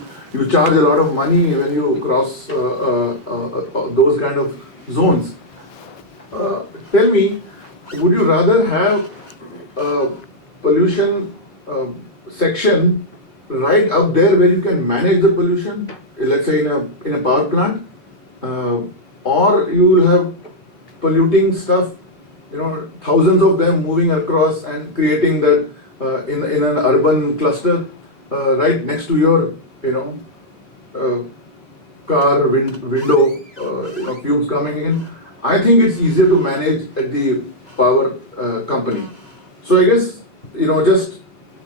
charge a lot of money when you cross those kind of zones. Tell me, would you rather have a pollution section right up there where you can manage the pollution, let's say in a power plant, or you will have polluting stuff, thousands of them moving across and creating that in an urban cluster right next to your, car window, fumes coming in. I think it's easier to manage at the power company. So I guess,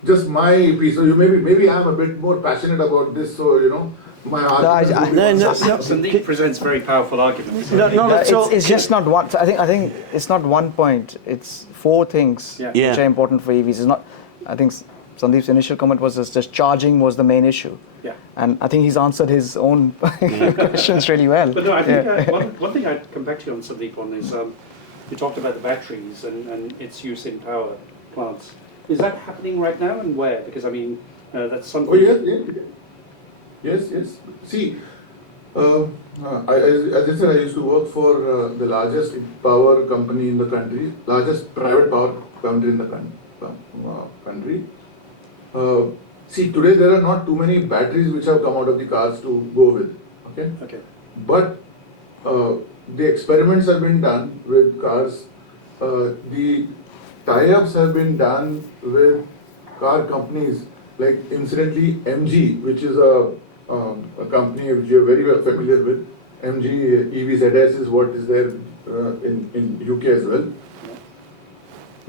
just my piece. So maybe I'm a bit more passionate about this. So my argument. No. Sandeep presents very powerful arguments. It's just not one. I think it's not one point. It's four things which are important for EVs. It's not. I think Sandeep's initial comment was just charging was the main issue. Yeah. And I think he's answered his own questions really well. But no, I think one thing I'd come back to you on, Sandeep, on is you talked about the batteries and its use in power plants. Is that happening right now, and where? Because I mean, that's something. Oh yes. See, as I said, I used to work for the largest power company in the country, largest private power company in the country. See, today there are not too many batteries which have come out of the cars to go with. Okay. But the experiments have been done with cars. The tie-ups have been done with car companies like, incidentally, MG, which is a company which you are very well familiar with. MG EVZS is what is there in UK as well.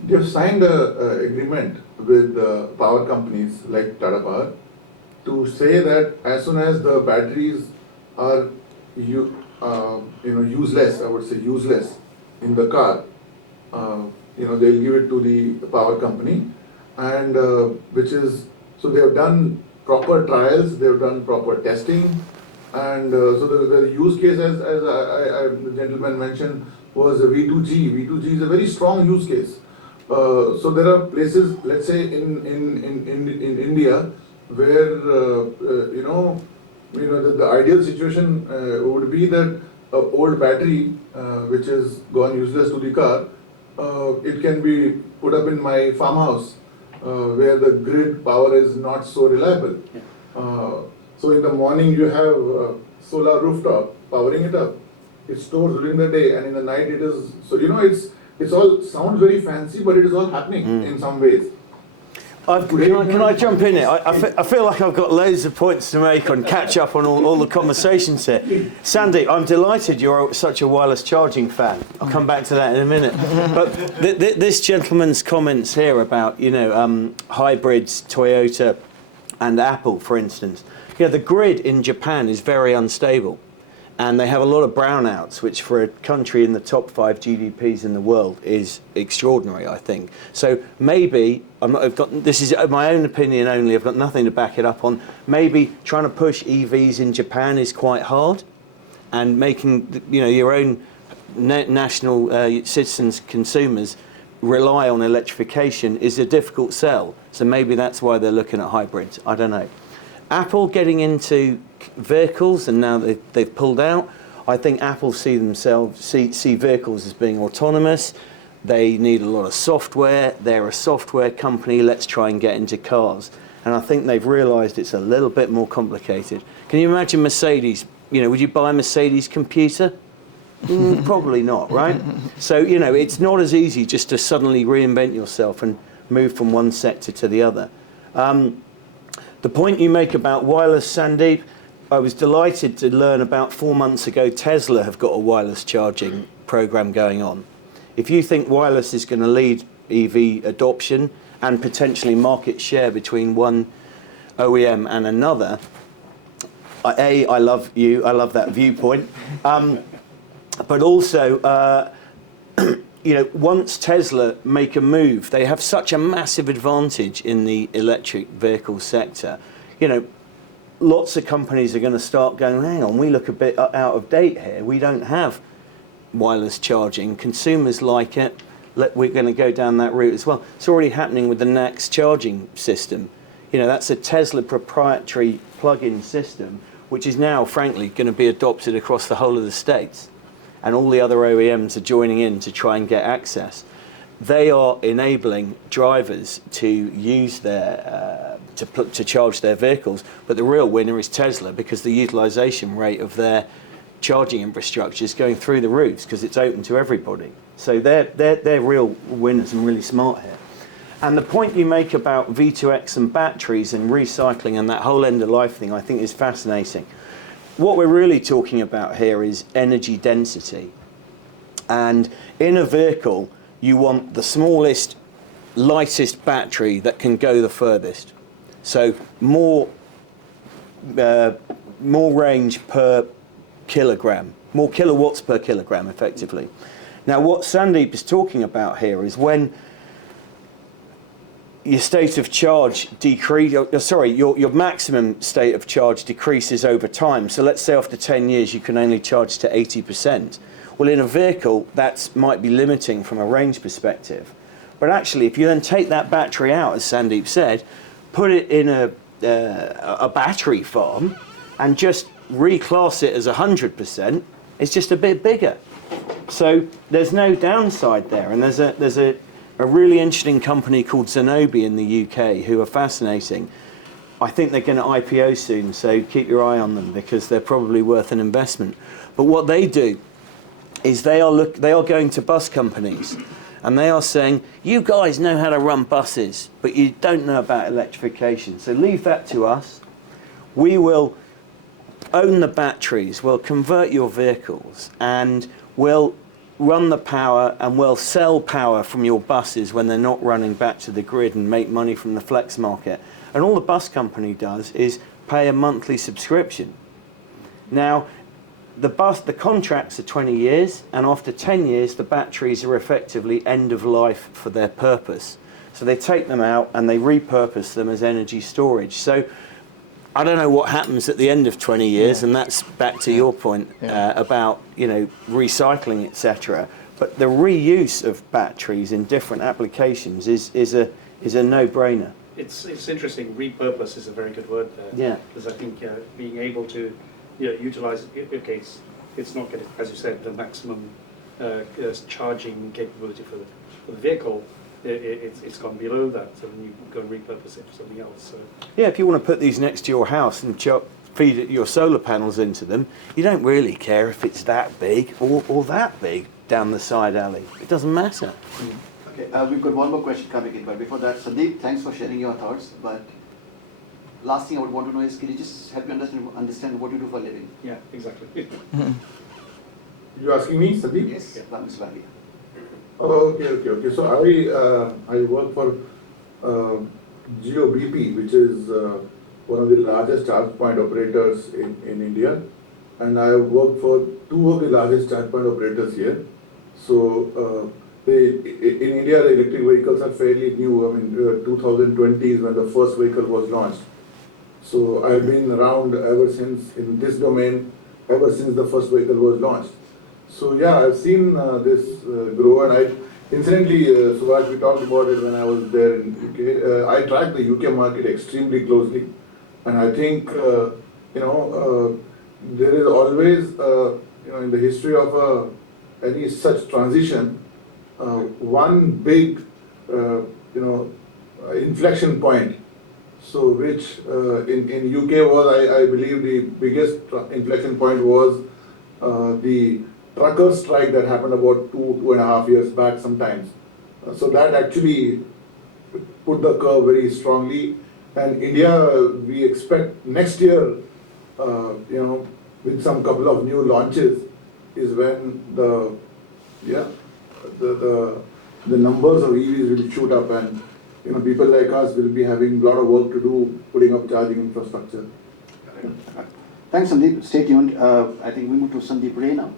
They have signed an agreement with power companies like Tata Power to say that as soon as the batteries are useless, I would say useless in the car, they'll give it to the power company, and so they have done proper trials, they have done proper testing, and so the use case, as the gentleman mentioned, was a V2G. V2G is a very strong use case. So there are places, let's say in India, where the ideal situation would be that an old battery which is gone useless to the car, it can be put up in my farmhouse where the grid power is not so reliable. So in the morning you have solar rooftop powering it up. It stores during the day, and in the night it is. So it's all sounds very fancy, but it is all happening in some ways. Can I jump in here? I feel like I've got loads of points to make on catch up on all the conversations here. Sandy, I'm delighted you're such a wireless charging fan. I'll come back to that in a minute. But this gentleman's comments here about hybrids, Toyota, and Apple, for instance. The grid in Japan is very unstable. And they have a lot of brownouts, which for a country in the top 5 GDPs in the world is extraordinary, I think. So maybe, this is my own opinion only, I've got nothing to back it up on, maybe trying to push EVs in Japan is quite hard, and making your own national citizens, consumers, rely on electrification is a difficult sell. So maybe that's why they're looking at hybrids. I don't know. Apple getting into vehicles, and now they've pulled out. I think Apple see vehicles as being autonomous. They need a lot of software. They're a software company. Let's try and get into cars. And I think they've realised it's a little bit more complicated. Can you imagine Mercedes? Would you buy a Mercedes computer? Probably not, right? So, it's not as easy just to suddenly reinvent yourself and move from one sector to the other. The point you make about wireless, Sandeep, I was delighted to learn about 4 months ago Tesla have got a wireless charging program going on. If you think wireless is going to lead EV adoption and potentially market share between one OEM and another, I love you, I love that viewpoint. But also, once Tesla make a move, they have such a massive advantage in the electric vehicle sector. Lots of companies are going to start going, hang on, we look a bit out of date here. We don't have wireless charging. Consumers like it. We're going to go down that route as well. It's already happening with the NACS charging system. That's a Tesla proprietary plug-in system, which is now, frankly, going to be adopted across the whole of the States. And all the other OEMs are joining in to try and get access. They are enabling drivers to use their to charge their vehicles, but the real winner is Tesla, because the utilization rate of their charging infrastructure is going through the roofs because it's open to everybody. So they're real winners and really smart here. And the point you make about V2X and batteries and recycling and that whole end of life thing, I think is fascinating. What we're really talking about here is energy density. And in a vehicle, you want the smallest, lightest battery that can go the furthest. So more range per kilogram, more kilowatts per kilogram, effectively. Now, what Sandeep is talking about here is when your state of charge your maximum state of charge decreases over time. So let's say after 10 years, you can only charge to 80%. Well, in a vehicle, that might be limiting from a range perspective. But actually, if you then take that battery out, as Sandeep said, put it in a battery farm and just reclass it as 100%, it's just a bit bigger. So there's no downside there. And there's a really interesting company called Zenobē in the UK who are fascinating. I think they're going to IPO soon, so keep your eye on them because they're probably worth an investment. But what they do is they are going to bus companies and they are saying, you guys know how to run buses, but you don't know about electrification. So leave that to us. We will own the batteries, we'll convert your vehicles, and we'll run the power and we'll sell power from your buses when they're not running back to the grid and make money from the flex market. And all the bus company does is pay a monthly subscription. Now, the contracts are 20 years, and after 10 years, the batteries are effectively end of life for their purpose. So they take them out and they repurpose them as energy storage. So I don't know what happens at the end of 20 years, and that's back to your point about recycling, etc. But the reuse of batteries in different applications is a no-brainer. It's interesting. Repurpose is a very good word there. Yeah. Because I think being able to utilize it. Okay, it's not going to, as you said, the maximum charging capability for the vehicle. It's gone below that, so then you go and repurpose it for something else. So. Yeah, if you want to put these next to your house and feed your solar panels into them, you don't really care if it's that big or that big down the side alley. It doesn't matter. Okay, we've got one more question coming in, but before that, Sandeep, thanks for sharing your thoughts. But last thing I would want to know is, can you just help me understand what you do for a living? Yeah, exactly. You asking me, Sandeep? Yes, yeah. Mr. Valia. Oh, okay. So I work for GeoBP, which is one of the largest charge point operators in India, and I work for two of the largest charge point operators here. So in India, the electric vehicles are fairly new. I mean, 2020 is when the first vehicle was launched. So I've been around ever since in this domain, ever since the first vehicle was launched. So yeah, I've seen this grow, and Incidentally, Subhash, we talked about it when I was there in UK. I track the UK market extremely closely, and I think there is always in the history of any such transition, one big inflection point. So which in UK was I believe the biggest inflection point was the trucker strike that happened about 2.5 years back sometimes. So that actually put the curve very strongly. And India, we expect next year, with some couple of new launches, is when the numbers of EVs will shoot up, and people like us will be having a lot of work to do putting up charging infrastructure. Thanks, Sandeep. Stay tuned. I think we move to Sandeep Ray now.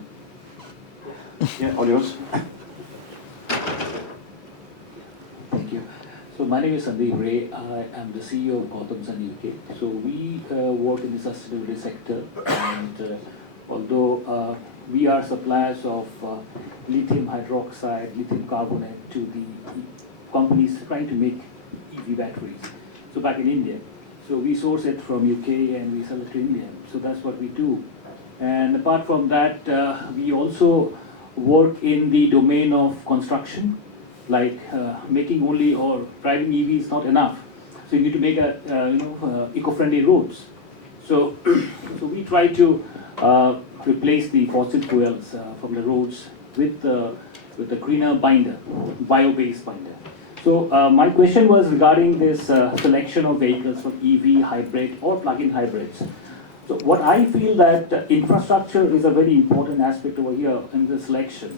Yeah, all yours. Thank you. So my name is Sandeep Ray. I am the CEO of Gautam Sun UK. So we work in the sustainability sector, and although we are suppliers of lithium hydroxide, lithium carbonate to the companies trying to make EV batteries. So back in India, so we source it from UK and we sell it to India. So that's what we do. And apart from that, we also work in the domain of construction, like making only or driving EV is not enough. So you need to make eco-friendly roads. So, so we try to replace the fossil fuels from the roads with the greener binder, bio-based binder. So my question was regarding this selection of vehicles for EV, hybrid, or plug-in hybrids. So what I feel that infrastructure is a very important aspect over here in the selection.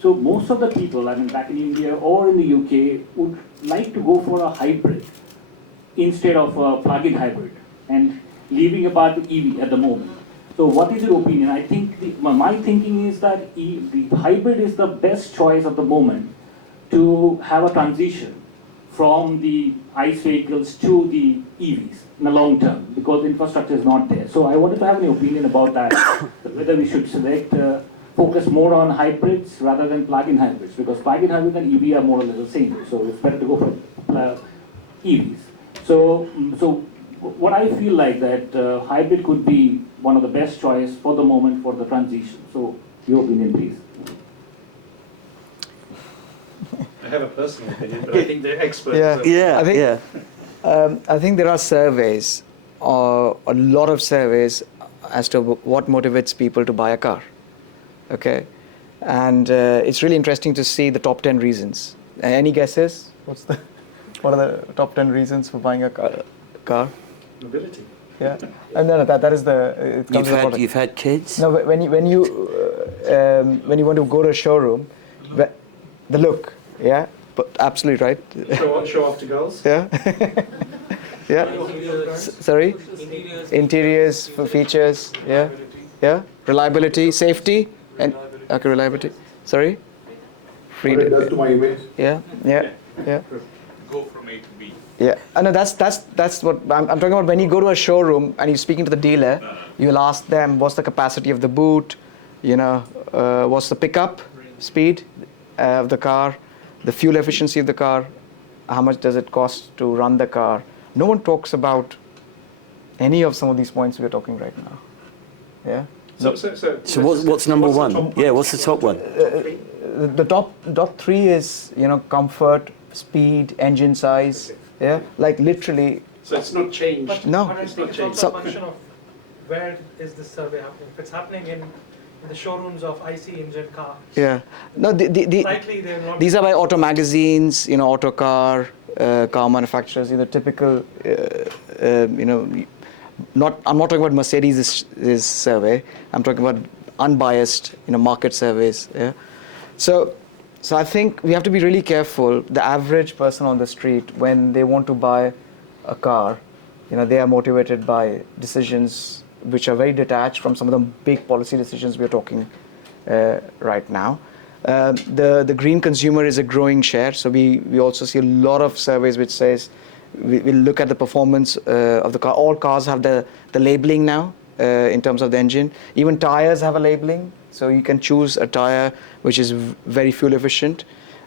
So most of the people, I mean back in India or in the UK, would like to go for a hybrid instead of a plug-in hybrid, and leaving apart the EV at the moment. So what is your opinion? I think my thinking is that the hybrid is the best choice at the moment to have a transition from the ICE vehicles to the EVs in the long term, because infrastructure is not there. So I wanted to have an opinion about that, whether we should focus more on hybrids rather than plug-in hybrids, because plug-in hybrids and EV are more or less the same. So it's better to go for EVs. So what I feel like that hybrid could be one of the best choice for the moment for the transition. So your opinion, please. I have a personal opinion, but I think the experts. I think there are surveys, a lot of surveys, as to what motivates people to buy a car. Okay, and it's really interesting to see the top 10 reasons. Any guesses? What are the top 10 reasons for buying a car? Mobility. Yeah, and no, that is the. You've had kids. No, when you want to go to a showroom, the look. Yeah, but absolutely right. Show off to girls. Yeah. Yeah. Sorry. Interiors, for features. Yeah. Yeah. Reliability, safety, and okay, reliability. Sorry. What it does to my image. Yeah. Yeah. Yeah. Go from A to B. Yeah, no, that's what I'm talking about. When you go to a showroom and you're speaking to the dealer, you'll ask them what's the capacity of the boot, what's the pickup speed of the car, the fuel efficiency of the car, how much does it cost to run the car. No one talks about any of some of these points we're talking right now. Yeah. So what's number one? Yeah, what's the top one? The top three is comfort, speed, engine size. Yeah, like literally. So it's not changed. But, No. But I think it's also a function of where is this survey happening. If it's happening in the showrooms of IC engine cars. Yeah. No, Likely they're not. these are by auto magazines, auto car manufacturers, typical, not. I'm not talking about Mercedes' survey. I'm talking about unbiased, market surveys. Yeah. So I think we have to be really careful. The average person on the street, when they want to buy a car, they are motivated by decisions which are very detached from some of the big policy decisions we're talking right now. The green consumer is a growing share. So we also see a lot of surveys which says we look at the performance of the car. All cars have the labeling now in terms of the engine. Even tires have a labeling. So you can choose a tire which is very fuel efficient.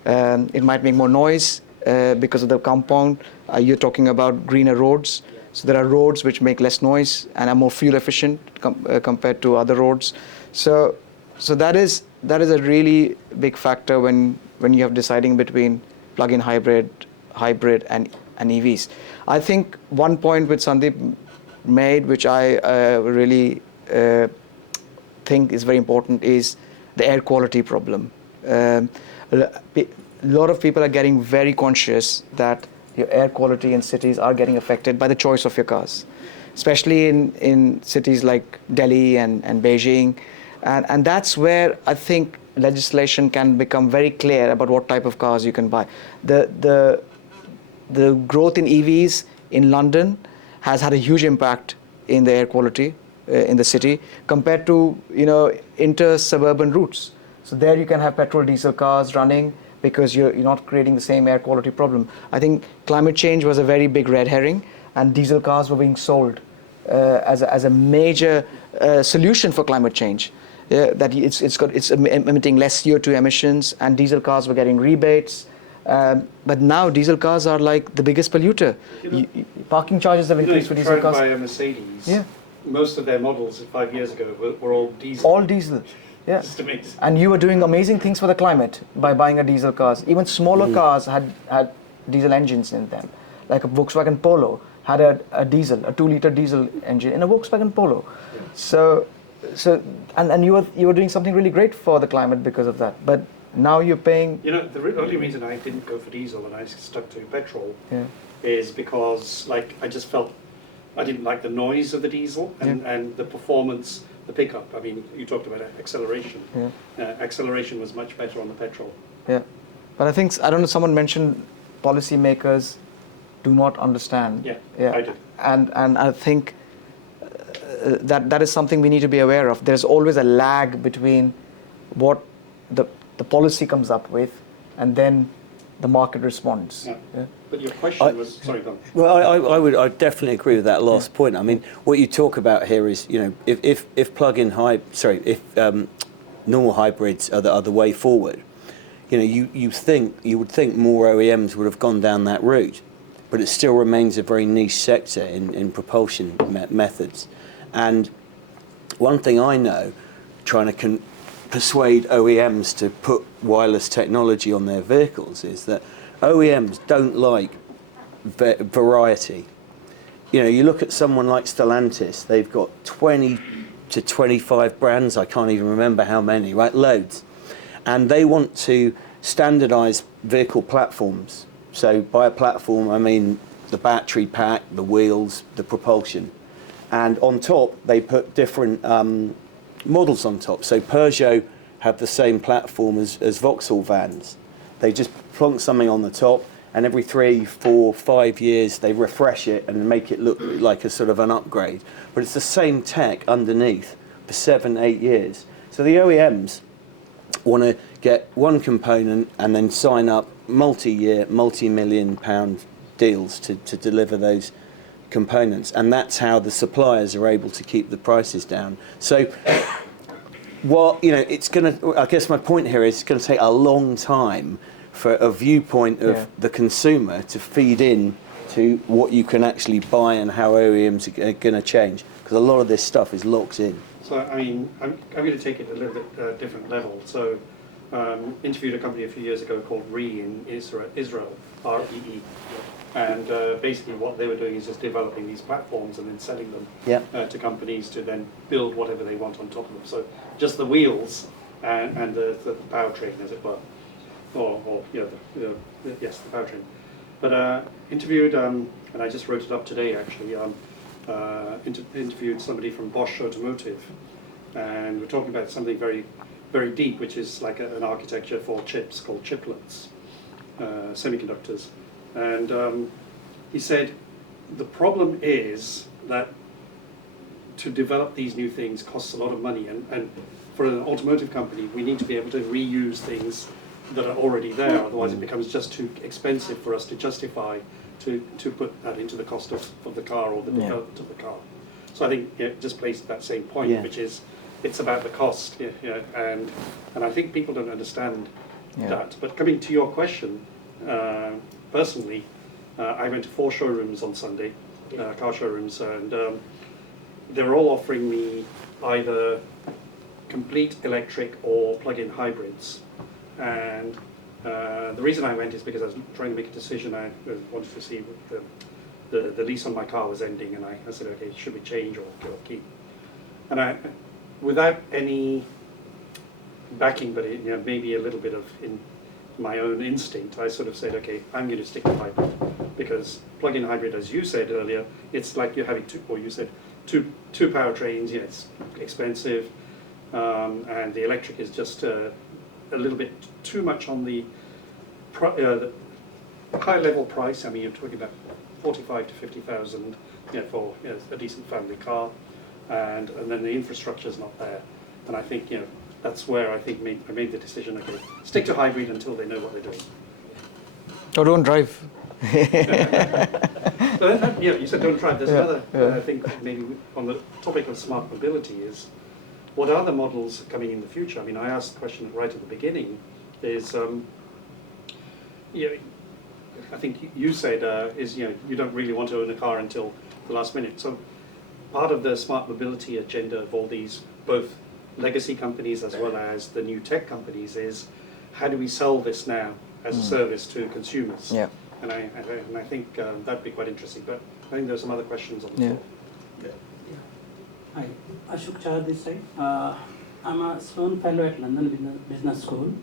It might make more noise because of the compound. You're talking about greener roads. So there are roads which make less noise and are more fuel efficient compared to other roads. So that is a really big factor when you have deciding between plug-in hybrid and EVs. I think one point which Sandeep made, which I really think is very important, is the air quality problem. A lot of people are getting very conscious that your air quality in cities are getting affected by the choice of your cars, especially in cities like Delhi and Beijing. And that's where I think legislation can become very clear about what type of cars you can buy. The growth in EVs in London has had a huge impact in the air quality in the city compared to inter-suburban routes. So there you can have petrol diesel cars running because you're not creating the same air quality problem. I think climate change was a very big red herring, and diesel cars were being sold as a major solution for climate change. That it's emitting less CO2 emissions, and diesel cars were getting rebates. But now diesel cars are like the biggest polluter. Parking charges have increased for diesel cars. By a Mercedes. Yeah. Most of their models 5 years ago were all diesel. All diesel. Yeah. Just amazing. And you were doing amazing things for the climate by buying a diesel cars. Even smaller cars had diesel engines in them. Like a Volkswagen Polo had a diesel, a 2-liter diesel engine in a Volkswagen Polo. Yeah. So you were doing something really great for the climate because of that. But now you're paying. The only reason I didn't go for diesel and I stuck to petrol is because I just felt I didn't like the noise of the diesel and the performance, the pickup. I mean, you talked about acceleration. Acceleration was much better on the petrol. Yeah, but I don't know, someone mentioned policymakers do not understand. Yeah, I do. And I think that is something we need to be aware of. There's always a lag between what the policy comes up with and then the market responds. Yeah. But your question was, sorry, go on. Well, I definitely agree with that last point. I mean, what you talk about here is, if plug-in normal hybrids are the way forward, you would think more OEMs would have gone down that route, but it still remains a very niche sector in propulsion methods. And one thing I know, trying to persuade OEMs to put wireless technology on their vehicles, is that OEMs don't like variety. You look at someone like Stellantis, they've got 20 to 25 brands, I can't even remember how many, right? Loads. And they want to standardize vehicle platforms. So by a platform, I mean the battery pack, the wheels, the propulsion. And on top, they put different models on top. So Peugeot have the same platform as Vauxhall vans. They just plonk something on the top, and every 3, 4, 5 years they refresh it and make it look like a sort of an upgrade. But it's the same tech underneath for 7, 8 years. So the OEMs want to get one component and then sign up multi-year, multi-million pound deals to deliver those components, and that's how the suppliers are able to keep the prices down. So it's going to, I guess my point here is it's going to take a long time for a viewpoint of the consumer to feed in to what you can actually buy and how OEMs are going to change, because a lot of this stuff is locked in. So, I mean, I'm going to take it a little bit different level. So, interviewed a company a few years ago called REE in Israel, REE. And basically what they were doing is just developing these platforms and then selling them to companies to then build whatever they want on top of them. So just the wheels and the powertrain, as it were. Yes, the powertrain. But interviewed, and I just wrote it up today actually, interviewed somebody from Bosch Automotive. And we're talking about something very, very deep, which is like an architecture for chips called chiplets, semiconductors. And he said, the problem is that to develop these new things costs a lot of money. And for an automotive company, we need to be able to reuse things that are already there. Otherwise, it becomes just too expensive for us to justify to put that into the cost of the car or the development of the car. So I think it just plays that same point, which is it's about the cost. And I think people don't understand that. But coming to your question, personally, I went to 4 showrooms on Sunday, car showrooms, and they're all offering me either complete electric or plug-in hybrids. And the reason I went is because I was trying to make a decision. I wanted to see what the lease on my car was ending, and I said, okay, should we change or keep? And I, without any backing, but maybe a little bit of in my own instinct, I sort of said, okay, I'm going to stick to hybrid, because plug-in hybrid, as you said earlier, it's like you're having two powertrains. It's expensive, and the electric is just a little bit too much on the high-level price. I mean, you're talking about 45 to 50,000, for a decent family car, and then the infrastructure is not there. And I think that's where I think I made the decision. Okay, stick to hybrid until they know what they're doing. Or don't drive. But you said don't drive. There's another. I think maybe on the topic of smart mobility is, what are the models coming in the future? I mean, I asked the question right at the beginning. Is I think you said you don't really want to own a car until the last minute. So part of the smart mobility agenda of all these both legacy companies as well as the new tech companies is, how do we sell this now as a service to consumers? Yeah. And I think that'd be quite interesting. But I think there's some other questions on the floor. Hi, Ashok Chah this side. I'm a Sloan Fellow at London Business School,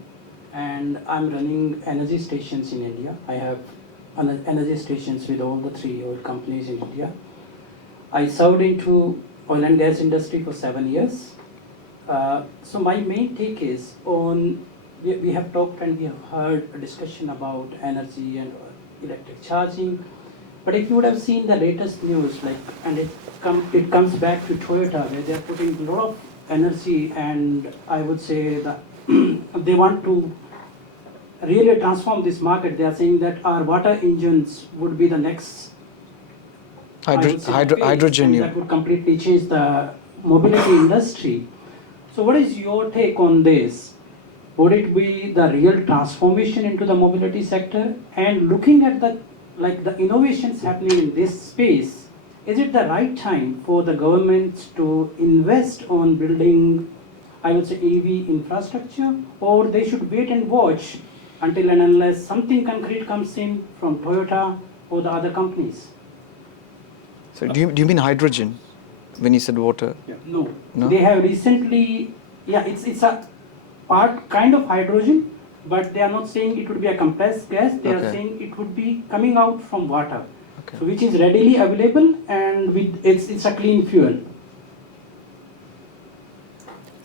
and I'm running energy stations in India. I have energy stations with all the 3 oil companies in India. I served into oil and gas industry for 7 years. So my main take is on, we have talked and we have heard a discussion about energy and electric charging. But if you would have seen the latest news, and it comes back to Toyota, where they are putting a lot of energy, and I would say that they want to really transform this market. They are saying that our water engines would be the next hydrogen. That would completely change the mobility industry. So what is your take on this? Would it be the real transformation into the mobility sector? And looking at the innovations happening in this space, is it the right time for the government to invest on building, I would say, EV infrastructure, or they should wait and watch until and unless something concrete comes in from Toyota or the other companies? So do you mean hydrogen when you said water? No. They have recently, it's a part kind of hydrogen, but they are not saying it would be a compressed gas. They are saying it would be coming out from water, so which is readily available, and it's a clean fuel.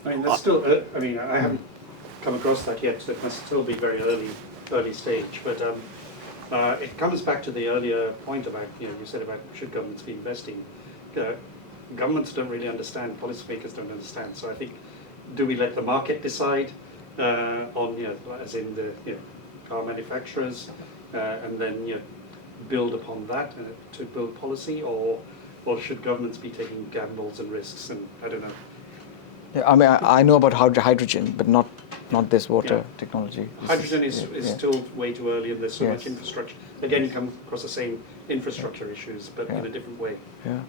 I mean, that's still. I haven't come across that yet, so it must still be very early stage. But it comes back to the earlier point about you said about should governments be investing. Governments don't really understand. Policymakers don't understand. So I think, do we let the market decide on as in the car manufacturers, and then build upon that to build policy, or should governments be taking gambles and risks? And I don't know. Yeah, I mean, I know about hydrogen, but not this water technology. Hydrogen is still way too early, and there's so much infrastructure. Again, you come across the same infrastructure issues, but in a different way. Yeah.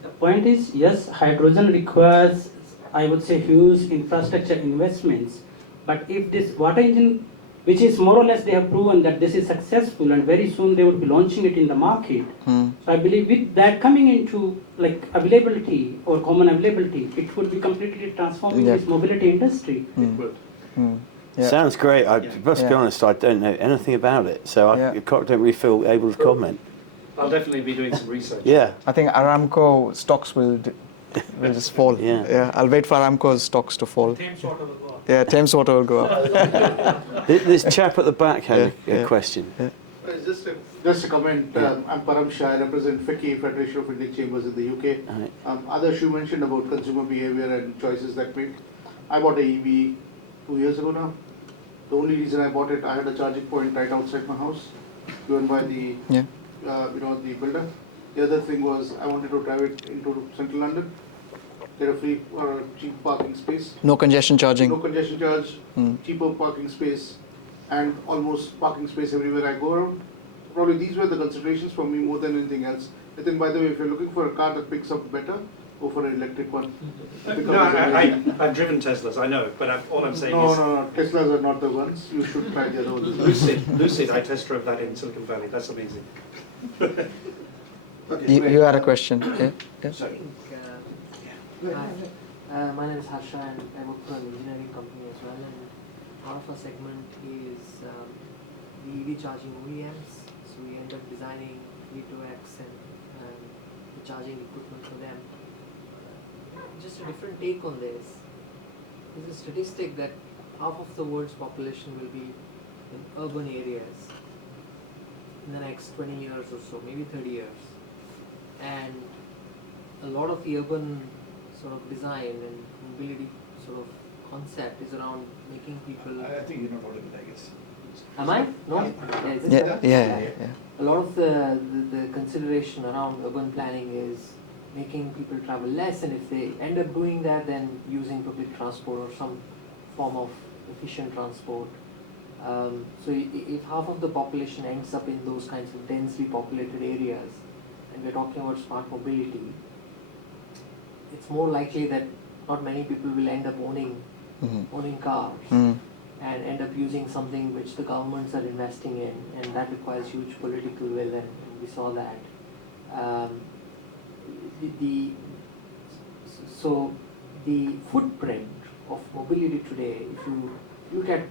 The point is, yes, hydrogen requires, I would say, huge infrastructure investments. But if this water engine, which is more or less they have proven that this is successful, and very soon they would be launching it in the market. So I believe with that coming into availability or common availability, it would be completely transforming this mobility industry. It would. Sounds great. I must be honest, I don't know anything about it, so I don't really feel able to comment. I'll definitely be doing some research. Yeah. I think Aramco stocks will just fall. Yeah. I'll wait for Aramco's stocks to fall. Thames water will go up. Yeah, Thames water will go up. This chap at the back had a question. Just a comment. I'm Param Shah. I represent FICCI, Federation of Indian Chambers in the UK. Others, you mentioned about consumer behavior and choices that make. I bought a EV 2 years ago now. The only reason I bought it, I had a charging point right outside my house, given by the the builder. The other thing was I wanted to drive it into central London, get a free or cheap parking space. No congestion charging. No congestion charge, cheaper parking space, and almost parking space everywhere I go around. Probably these were the considerations for me more than anything else. I think, by the way, if you're looking for a car that picks up better, go for an electric one. No, I've driven Teslas, I know, but all I'm saying is... No, Teslas are not the ones. You should try the other ones. Lucid, I test drove that in Silicon Valley, that's amazing. You had a question. Yeah. Sorry. Hi, my name is Harsha and I work for an engineering company as well, and part of our segment is the EV charging OEMs. So we end up designing V2X and the charging equipment for them. Just a different take on this. There's a statistic that half of the world's population will be in urban areas in the next 20 years or so, maybe 30 years. And a lot of the urban sort of design and mobility sort of concept is around making people... I think you're not audible, I guess. Am I? No? Yeah, is this better? Yeah. A lot of the consideration around urban planning is making people travel less, and if they end up doing that, then using public transport or some form of efficient transport. So if half of the population ends up in those kinds of densely populated areas, and we're talking about smart mobility, it's more likely that not many people will end up owning cars and end up using something which the governments are investing in, and that requires huge political will, and we saw that. So the footprint of mobility today, if you look at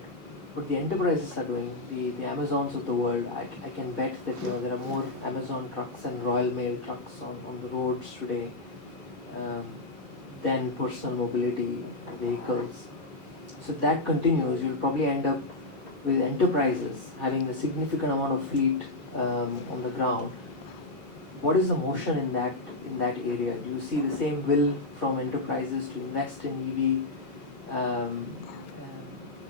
what the enterprises are doing, the Amazons of the world, I can bet that there are more Amazon trucks and Royal Mail trucks on the roads today than personal mobility vehicles. So if that continues, you'll probably end up with enterprises having a significant amount of fleet on the ground. What is the motion in that area? Do you see the same will from enterprises to invest in EV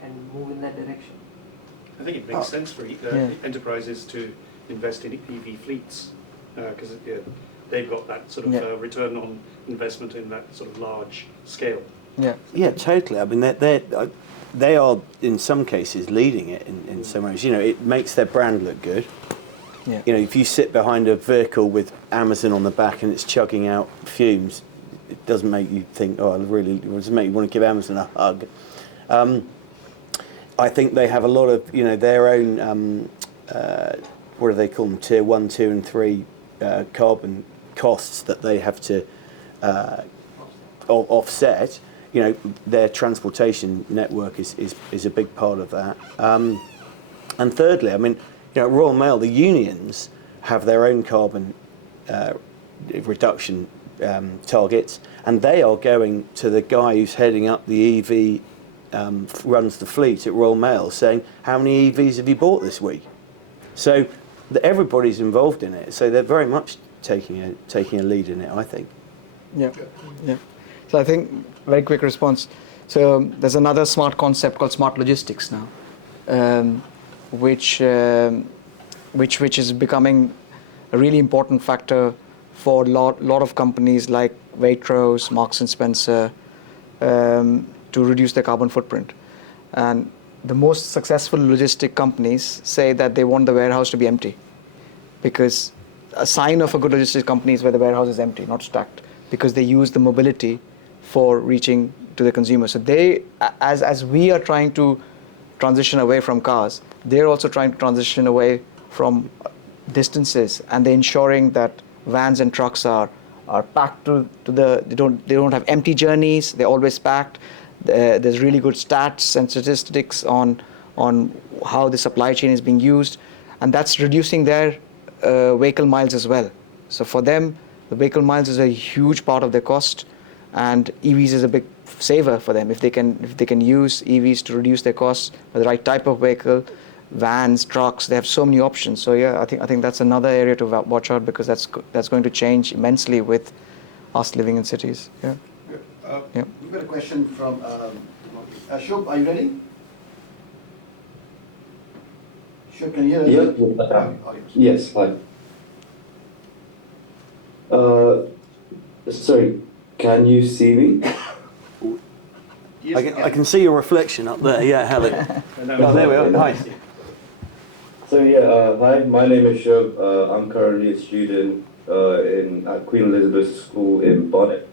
and move in that direction? I think it makes sense for enterprises to invest in EV fleets because they've got that sort of return on investment in that sort of large scale. Yeah, totally. I mean, they are in some cases leading it in some ways. It makes their brand look good. Yeah. If you sit behind a vehicle with Amazon on the back and it's chugging out fumes, it doesn't make you think, it doesn't make you want to give Amazon a hug. I think they have a lot of, their own, what do they call them, tier 1, 2 and 3 carbon costs that they have to offset. Their transportation network is a big part of that. And thirdly, I mean, Royal Mail, the unions have their own carbon reduction targets, and they are going to the guy who's heading up the EV, runs the fleet at Royal Mail, saying, how many EVs have you bought this week? So everybody's involved in it, so they're very much taking a lead in it, I think. Yeah. So I think, very quick response. So there's another smart concept called smart logistics now, which is becoming a really important factor for a lot of companies like Waitrose, Marks and Spencer, to reduce their carbon footprint. And the most successful logistic companies say that they want the warehouse to be empty, because a sign of a good logistic company is where the warehouse is empty, not stacked, because they use the mobility for reaching to the consumer. So they, as we are trying to transition away from cars, they're also trying to transition away from distances, and they're ensuring that vans and trucks are packed to the, they don't have empty journeys, they're always packed. There's really good stats and statistics on how the supply chain is being used, and that's reducing their vehicle miles as well. So for them, the vehicle miles is a huge part of their cost, and EVs is a big saver for them if they can use EVs to reduce their costs for the right type of vehicle, vans, trucks. They have so many options. So yeah, I think that's another area to watch out, because that's going to change immensely with us living in cities. Yeah. We've got a question from Ashok. Are you ready? Ashok, can you hear us? Yes, hi. Sorry, can you see me? I can see your reflection up there. Yeah, have it. Oh, there we are. Nice. So hi, my name is Shub. I'm currently a student at Queen Elizabeth School in Bonnet.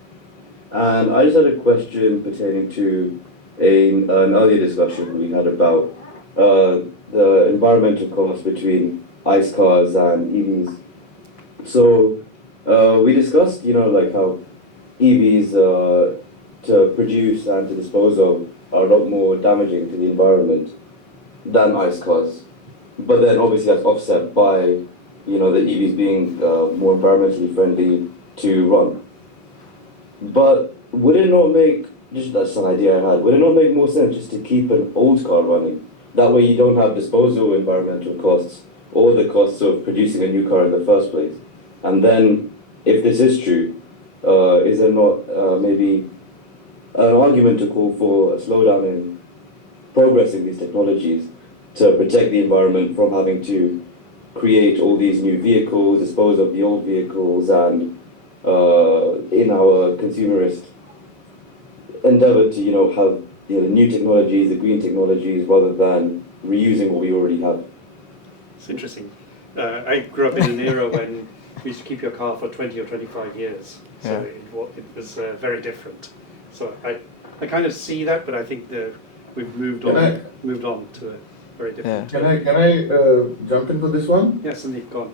And I just had a question pertaining to an earlier discussion we had about the environmental cost between ICE cars and EVs. So we discussed, like how EVs to produce and to dispose of are a lot more damaging to the environment than ICE cars. But then obviously that's offset by, the EVs being more environmentally friendly to run. But would it not make, that's an idea I had, would it not make more sense just to keep an old car running? That way you don't have disposal environmental costs or the costs of producing a new car in the first place. And then, if this is true, is there not maybe an argument to call for a slowdown in progressing these technologies to protect the environment from having to create all these new vehicles, dispose of the old vehicles, and in our consumerist endeavor to have the new technologies, the green technologies, rather than reusing what we already have? It's interesting. I grew up in an era when we used to keep your car for 20 or 25 years, so it was very different. So I kind of see that, but I think we've moved on to a very different. Can I jump into this one? Yes, indeed, go on.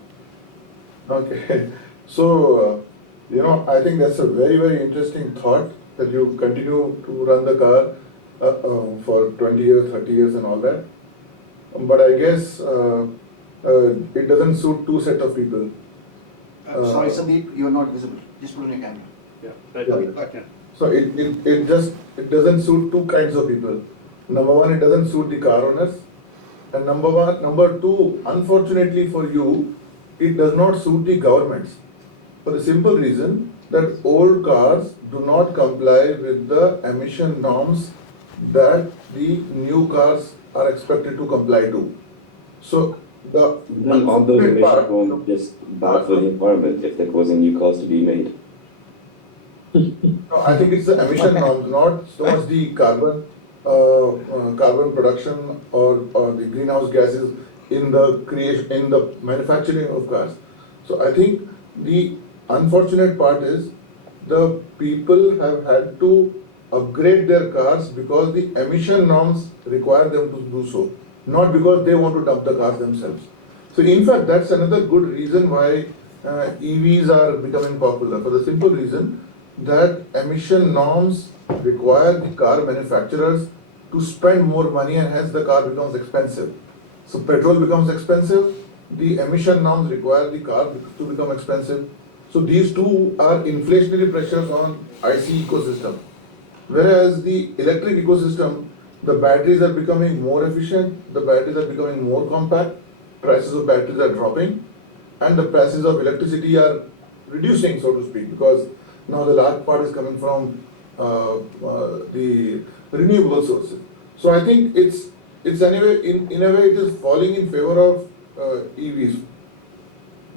Okay, so I think that's a very, very interesting thought that you continue to run the car for 20 years, 30 years and all that. But I guess it doesn't suit two sets of people. Sorry, Sandeep, you're not visible. Just put on your camera. Yeah. So it doesn't suit two kinds of people. Number one, it doesn't suit the car owners. And number two, unfortunately for you, it does not suit the governments. For the simple reason that old cars do not comply with the emission norms that the new cars are expected to comply to. So Aren't those emission norms just bad for the environment if they're causing new cars to be made? No, I think it's the emission norms, not so much the carbon production or the greenhouse gases in the manufacturing of cars. So I think the unfortunate part is the people have had to upgrade their cars because the emission norms require them to do so, not because they want to dump the cars themselves. So in fact, that's another good reason why EVs are becoming popular, for the simple reason that emission norms require the car manufacturers to spend more money, and hence the car becomes expensive. So petrol becomes expensive, the emission norms require the car to become expensive. So these two are inflationary pressures on ICE ecosystem. Whereas the electric ecosystem, the batteries are becoming more efficient, the batteries are becoming more compact, prices of batteries are dropping, and the prices of electricity are reducing, so to speak, because now the large part is coming from the renewable sources. So I think it's anyway, in a way it is falling in favor of EVs.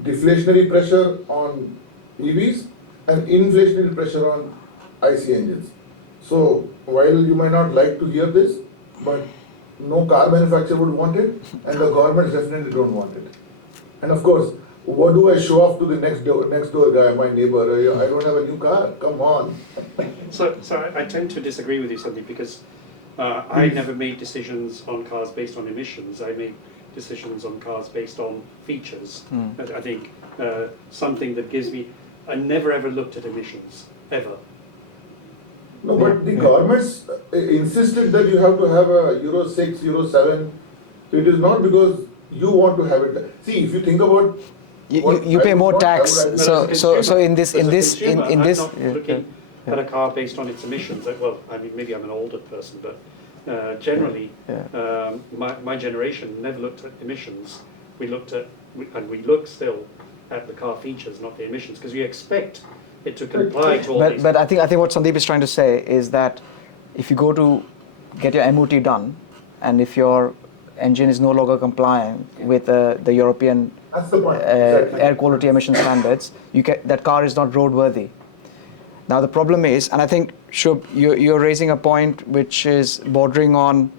Deflationary pressure on EVs and inflationary pressure on IC engines. So while you might not like to hear this, but no car manufacturer would want it, and the governments definitely don't want it. And of course, what do I show off to the next door guy, my neighbor? I don't have a new car. Come on. So I tend to disagree with you, Sandeep, because I never made decisions on cars based on emissions. I made decisions on cars based on features. I think something that gives me. I never ever looked at emissions ever. No, but the governments insisted that you have to have a Euro 6, Euro 7. So it is not because you want to have it. See, if you think about you pay more tax. So in this I'm not looking at a car based on its emissions. Well, I mean, maybe I'm an older person, but generally, my generation never looked at emissions. We looked at, and we look still at the car features, not the emissions, because we expect it to comply to all these. But I think what Sandeep is trying to say is that if you go to get your MOT done, and if your engine is no longer complying with the European air quality emission standards, that car is not roadworthy. Now the problem is, and I think Shub, you're raising a point which is bordering on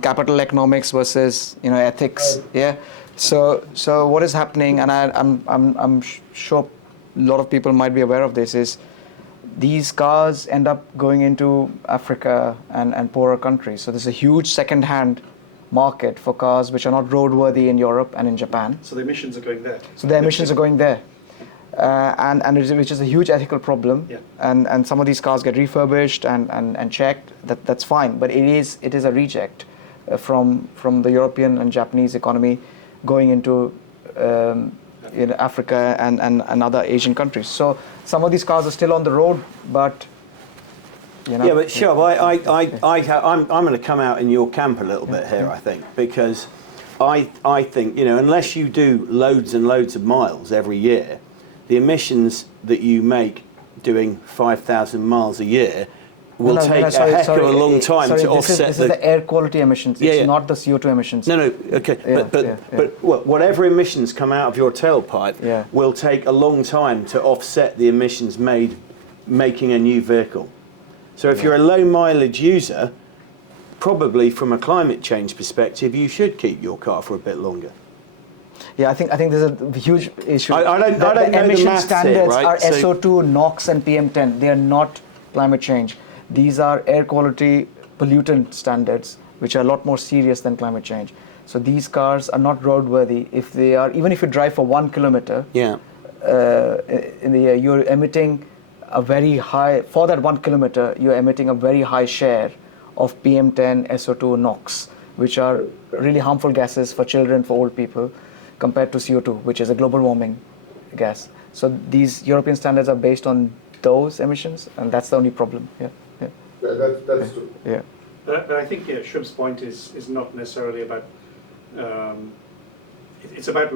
capital economics versus ethics. Yeah. So what is happening, and I'm sure a lot of people might be aware of this, is these cars end up going into Africa and poorer countries. So there's a huge second-hand market for cars which are not roadworthy in Europe and in Japan. So the emissions are going there. So the emissions are going there. Which is a huge ethical problem. Yeah. And some of these cars get refurbished and checked. That's fine. But it is a reject from the European and Japanese economy going into Africa and other Asian countries. So some of these cars are still on the road, but Yeah, but Shub, I'm going to come out in your camp a little bit here, I think, because I think, unless you do loads and loads of miles every year, the emissions that you make doing 5,000 miles a year will take a heck of a long time to offset this is the air quality emissions. It's not the CO2 emissions. No, okay. But whatever emissions come out of your tailpipe will take a long time to offset the emissions made making a new vehicle. So if you're a low mileage user, probably from a climate change perspective, you should keep your car for a bit longer. Yeah, I think there's a huge issue. I don't know the emission maths standards here, right? are SO2, NOx, and PM10. They are not climate change. These are air quality pollutant standards, which are a lot more serious than climate change. So these cars are not roadworthy if they are. Even if you drive for 1 kilometer, in the year, you're emitting a very high. For that 1 kilometer, you're emitting a very high share of PM10, SO2, NOx, which are really harmful gases for children, for old people, compared to CO2, which is a global warming gas. So these European standards are based on those emissions, and that's the only problem. Yeah, that's true. Yeah. But I think Shub's point is not necessarily about. It's about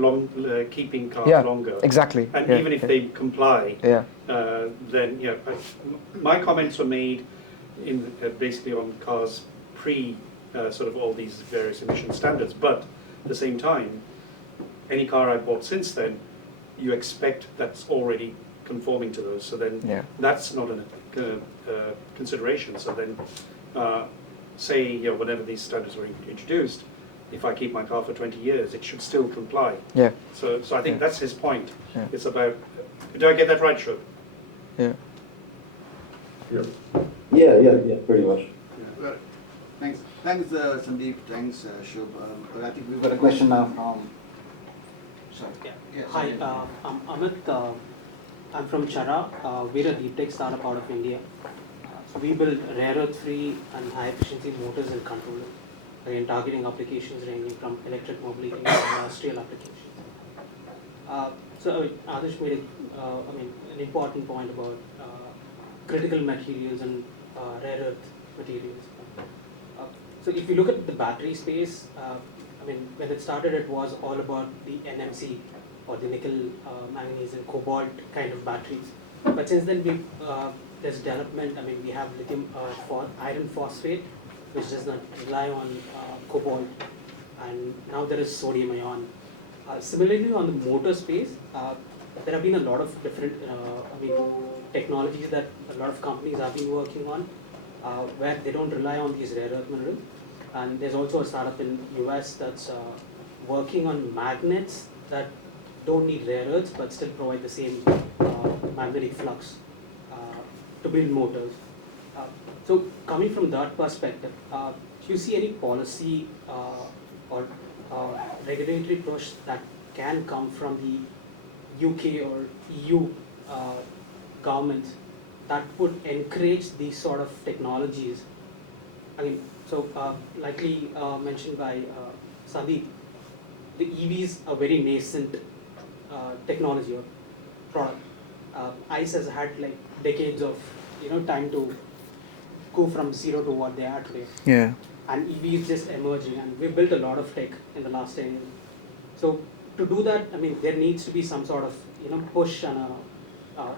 keeping cars longer. Exactly. And even if they comply, then my comments were made in basically on cars pre sort of all these various emission standards. But at the same time, any car I bought since then, you expect that's already conforming to those. So then that's not a consideration. So then, say whenever these standards were introduced, if I keep my car for 20 years, it should still comply. Yeah. So I think that's his point. Yeah. It's about. Do I get that right, Shub? Yeah. Yeah, pretty much. Well, thanks, Sandeep. Thanks, Shub. I think we've got a question now from. Sorry. Yes. Hi, I'm Amit. I'm from Chara. We're a deep tech startup out of India. So we build rare earth-free and high-efficiency motors and controllers. Again, targeting applications ranging from electric mobility to industrial applications. So Adarsh made an important point about critical materials and rare earth materials. So if you look at the battery space, when it started, it was all about the NMC or the nickel, manganese, and cobalt kind of batteries. But since then, there's development. We have lithium iron phosphate, which does not rely on cobalt, and now there is sodium ion. Similarly, on the motor space, there have been a lot of different technologies that a lot of companies have been working on, where they don't rely on these rare earth minerals. And there's also a startup in US that's working on magnets that don't need rare earths but still provide the same magnetic flux to build motors. So coming from that perspective, do you see any policy or regulatory push that can come from the UK or EU governments that would encourage these sort of technologies? Likely mentioned by Sandeep, the EVs are very nascent technology or product. ICE has had decades of time to go from zero to what they are today. Yeah. And EV is just emerging, and we've built a lot of tech in the last 10 years. So to do that, there needs to be some sort of push and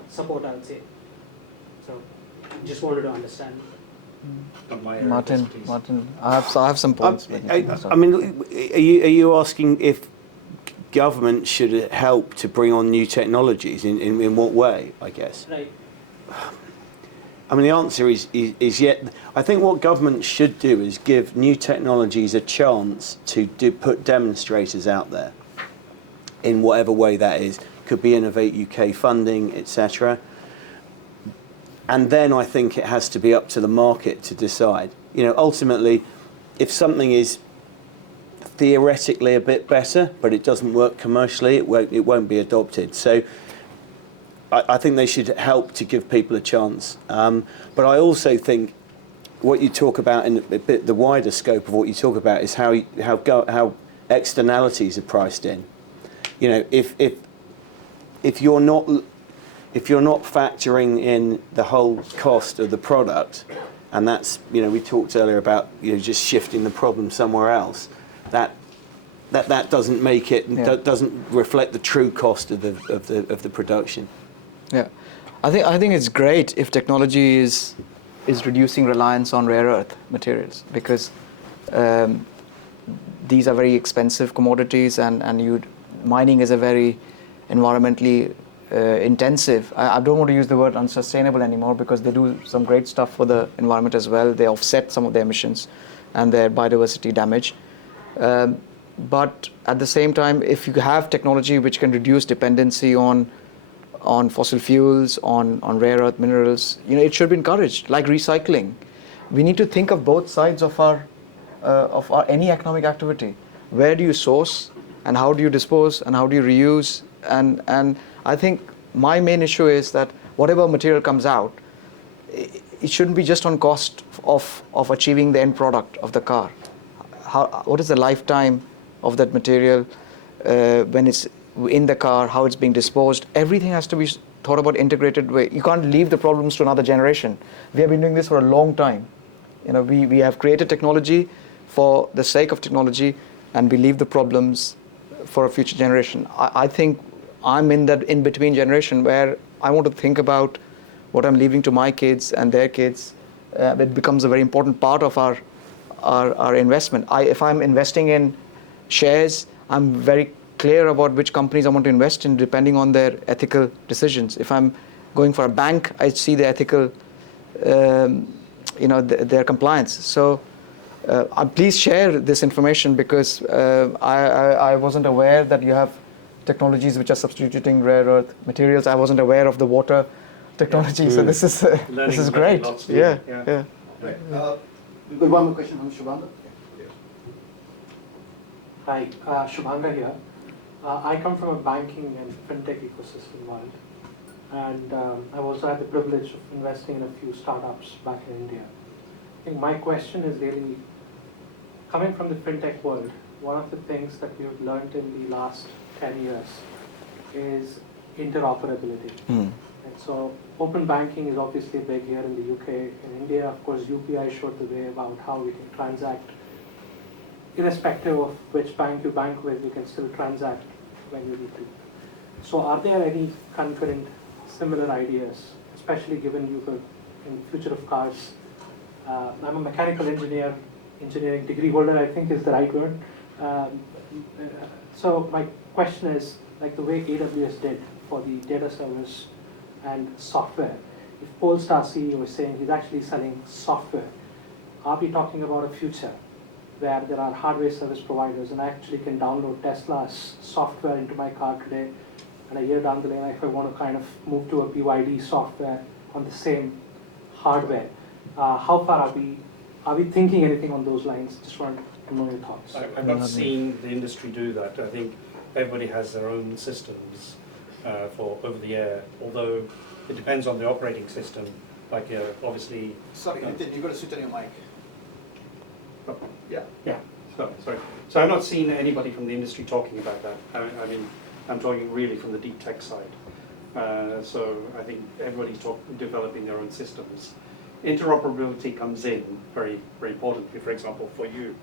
support, I would say. So just wanted to understand. Martin, I have some points. Are you asking if government should help to bring on new technologies? In what way, I guess? Right. I mean, the answer is yet. I think what government should do is give new technologies a chance to put demonstrators out there in whatever way that is. Could be Innovate UK funding, etc. And then I think it has to be up to the market to decide. You know, ultimately, if something is theoretically a bit better, but it doesn't work commercially, it won't be adopted. So I think they should help to give people a chance. But I also think what you talk about in a bit the wider scope of what you talk about is how externalities are priced in. You know, if you're not factoring in the whole cost of the product, and that's, you know, we talked earlier about, you know, just shifting the problem somewhere else. That doesn't make it, doesn't reflect the true cost of the production. Yeah, I think it's great if technology is reducing reliance on rare earth materials, because these are very expensive commodities, and mining is a very environmentally intensive. I don't want to use the word unsustainable anymore, because they do some great stuff for the environment as well. They offset some of the emissions and their biodiversity damage. But at the same time, if you have technology which can reduce dependency on fossil fuels, on rare earth minerals, you know, it should be encouraged, like recycling. We need to think of both sides of our any economic activity. Where do you source, and how do you dispose, and how do you reuse? And I think my main issue is that whatever material comes out, it shouldn't be just on cost of achieving the end product of the car. What is the lifetime of that material when it's in the car, how it's being disposed? Everything has to be thought about integrated way. You can't leave the problems to another generation. We have been doing this for a long time. You know, we have created technology for the sake of technology, and we leave the problems for a future generation. I think I'm in that in-between generation where I want to think about what I'm leaving to my kids and their kids. It becomes a very important part of our investment. If I'm investing in shares, I'm very clear about which companies I want to invest in depending on their ethical decisions. If I'm going for a bank, I see the ethical, their compliance. So please share this information, because I wasn't aware that you have technologies which are substituting rare earth materials. I wasn't aware of the water technology. So this is great. Yeah. Right. We've got one more question from Shubhanga. Hi, Shubhanga here. I come from a banking and fintech ecosystem world, and I've also had the privilege of investing in a few startups back in India. I think my question is really, coming from the fintech world, one of the things that we've learned in the last 10 years is interoperability. And so open banking is obviously big here in the UK. In India, of course, UPI showed the way about how we can transact. Irrespective of which bank you bank with, you can still transact when you need to. So are there any concurrent similar ideas, especially given you could, in future of cars, I'm a mechanical engineering degree holder, I think is the right word. So my question is, like the way AWS did for the data service and software, if Polestar CEO is saying he's actually selling software, are we talking about a future where there are hardware service providers and I actually can download Tesla's software into my car today, and a year down the line, if I want to kind of move to a BYD software on the same hardware, how far are we thinking anything on those lines? Just want to know your thoughts. I've not seen the industry do that. I think everybody has their own systems for over the air, although it depends on the operating system. Like obviously. Sorry, Nitin, you've got to switch on your mic. Oh, yeah. Sorry. So I've not seen anybody from the industry talking about that. I mean, I'm talking really from the deep tech side. So I think everybody's developing their own systems. Interoperability comes in very, very importantly. For example, for you,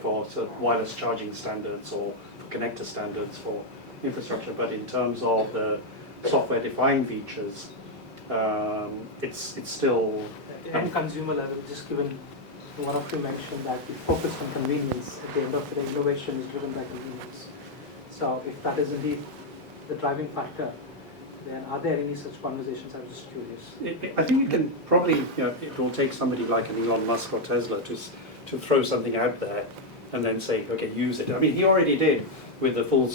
for sort of wireless charging standards or for connector standards for infrastructure. But in terms of the software-defined features, it's still at the end consumer level. Just given one of you mentioned that we focus on convenience. At the end of the day, innovation is driven by convenience. So if that is indeed the driving factor, then are there any such conversations? I'm just curious. I think you can probably, it will take somebody like an Elon Musk or Tesla to throw something out there and then say, okay, use it. I mean, he already did with the full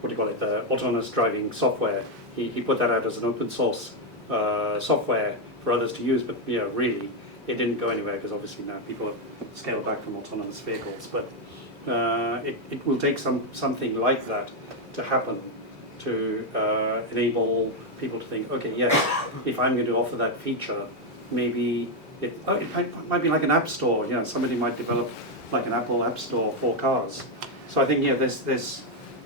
what do you call it, the autonomous driving software. He put that out as an open source software for others to use, but really, it didn't go anywhere because obviously now people have scaled back from autonomous vehicles. But it will take something like that to happen to enable people to think, okay, yes, if I'm going to offer that feature, maybe it might be like an app store. Somebody might develop like an Apple App Store for cars. So I think there's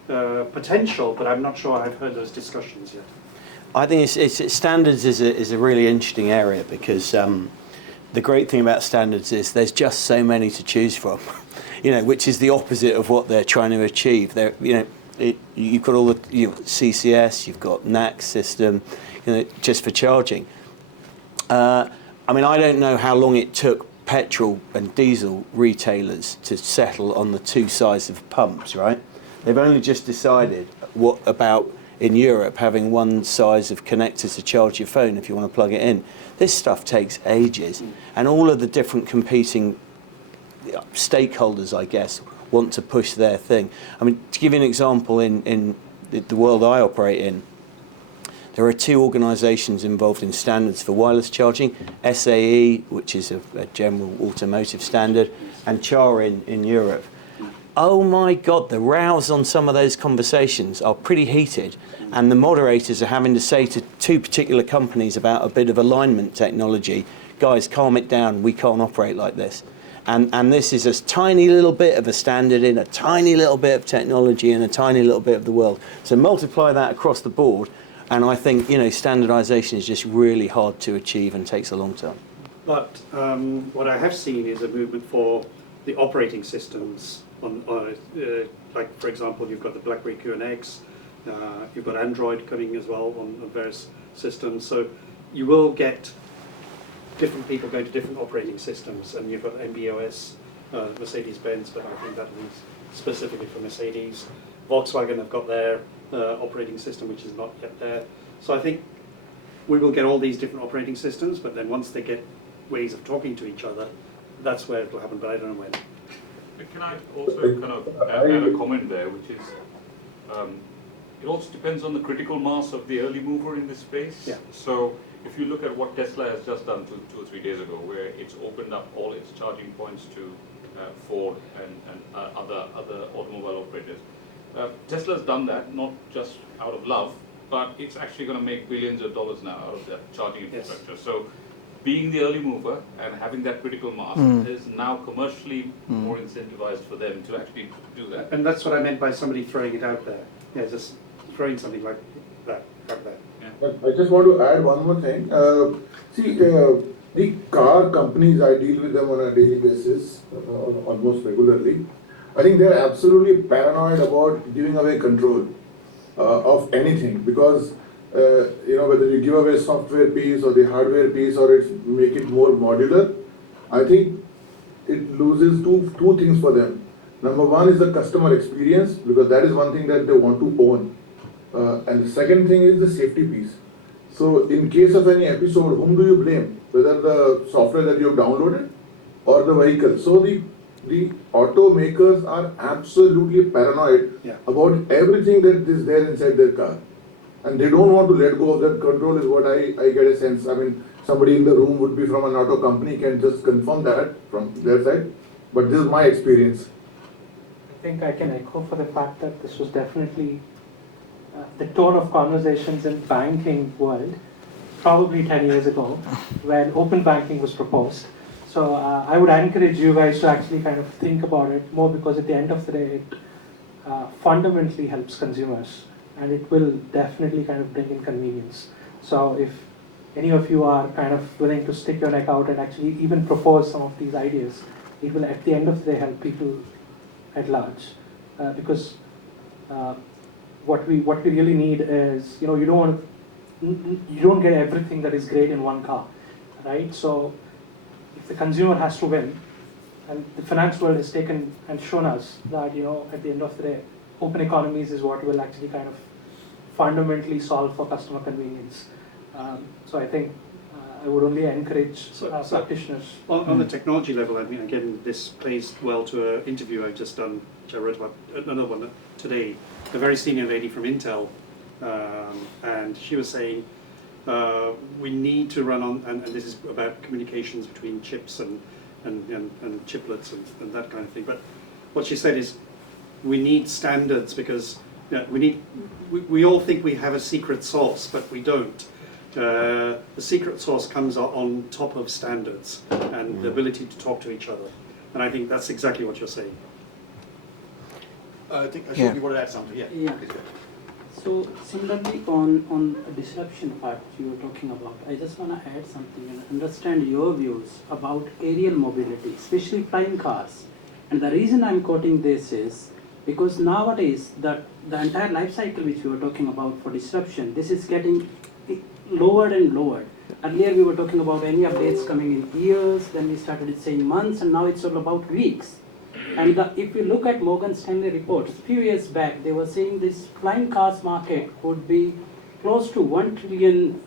potential, but I'm not sure I've heard those discussions yet. I think standards is a really interesting area because the great thing about standards is there's just so many to choose from, which is the opposite of what they're trying to achieve. You've got all the CCS, you've got NAC system, just for charging. I mean, I don't know how long it took petrol and diesel retailers to settle on the two sides of pumps, right? They've only just decided what about in Europe having one size of connector to charge your phone if you want to plug it in. This stuff takes ages, and all of the different competing stakeholders, I guess, want to push their thing. I mean, to give you an example, in the world I operate in, there are two organisations involved in standards for wireless charging, SAE, which is a general automotive standard, and CHAR in Europe. Oh my God, the rows on some of those conversations are pretty heated, and the moderators are having to say to two particular companies about a bit of alignment technology, guys, calm it down, we can't operate like this. And this is a tiny little bit of a standard in a tiny little bit of technology in a tiny little bit of the world. So multiply that across the board, and I think standardization is just really hard to achieve and takes a long time. But what I have seen is a movement for the operating systems. Like for example, you've got the BlackBerry QNX, you've got Android coming as well on various systems. So you will get different people going to different operating systems, and you've got MBOS, Mercedes-Benz, but I think that is specifically for Mercedes. Volkswagen have got their operating system, which is not yet there. So I think we will get all these different operating systems, but then once they get ways of talking to each other, that's where it will happen, but I don't know when. Can I also kind of add a comment there, which is, it also depends on the critical mass of the early mover in this space. Yeah. So if you look at what Tesla has just done 2 or 3 days ago, where it's opened up all its charging points to Ford and other automobile operators. Tesla's done that not just out of love, but it's actually going to make billions of dollars now out of that charging infrastructure. Yes. So being the early mover and having that critical mass is now commercially more incentivized for them to actually do that. And that's what I meant by somebody throwing it out there. Yeah, just throwing something like that out there. I just want to add one more thing. The car companies, I deal with them on a daily basis, almost regularly. I think they're absolutely paranoid about giving away control of anything, because whether you give away software piece or the hardware piece or make it more modular, I think it loses two things for them. Number one is the customer experience, because that is one thing that they want to own. And the second thing is the safety piece. So in case of any episode, whom do you blame? Whether the software that you have downloaded or the vehicle. So the automakers are absolutely paranoid about everything that is there inside their car. And they don't want to let go of that control, is what I get a sense. I mean, somebody in the room would be from an auto company, can just confirm that from their side. But this is my experience. I think I can echo for the fact that this was definitely the tone of conversations in banking world probably 10 years ago when open banking was proposed. So I would encourage you guys to actually kind of think about it more, because at the end of the day, it fundamentally helps consumers, and it will definitely kind of bring in convenience. So if any of you are kind of willing to stick your neck out and actually even propose some of these ideas, it will at the end of the day help people at large, because what we really need is, you don't get everything that is great in one car, right? So if the consumer has to win, and the finance world has taken and shown us that at the end of the day, open economies is what will actually kind of fundamentally solve for customer convenience. So I think I would only encourage practitioners. On the technology level, I mean, again, this plays well to an interview I've just done, which I wrote about, another one today, a very senior lady from Intel, and she was saying, we need to run on, and this is about communications between chips and chiplets and that kind of thing. But what she said is, we need standards because we all think we have a secret sauce, but we don't. The secret sauce comes on top of standards and the ability to talk to each other. And I think that's exactly what you're saying. I think Ashok, you want to add something? Yeah. Yeah. So similarly on the disruption part you were talking about, I just want to add something and understand your views about aerial mobility, especially flying cars. And the reason I'm quoting this is because nowadays the entire life cycle which we were talking about for disruption, this is getting lowered and lowered. Earlier we were talking about any updates coming in years, then we started saying months, and now it's all about weeks. And if you look at Morgan Stanley reports, a few years back, they were saying this flying cars market would be close to $1 trillion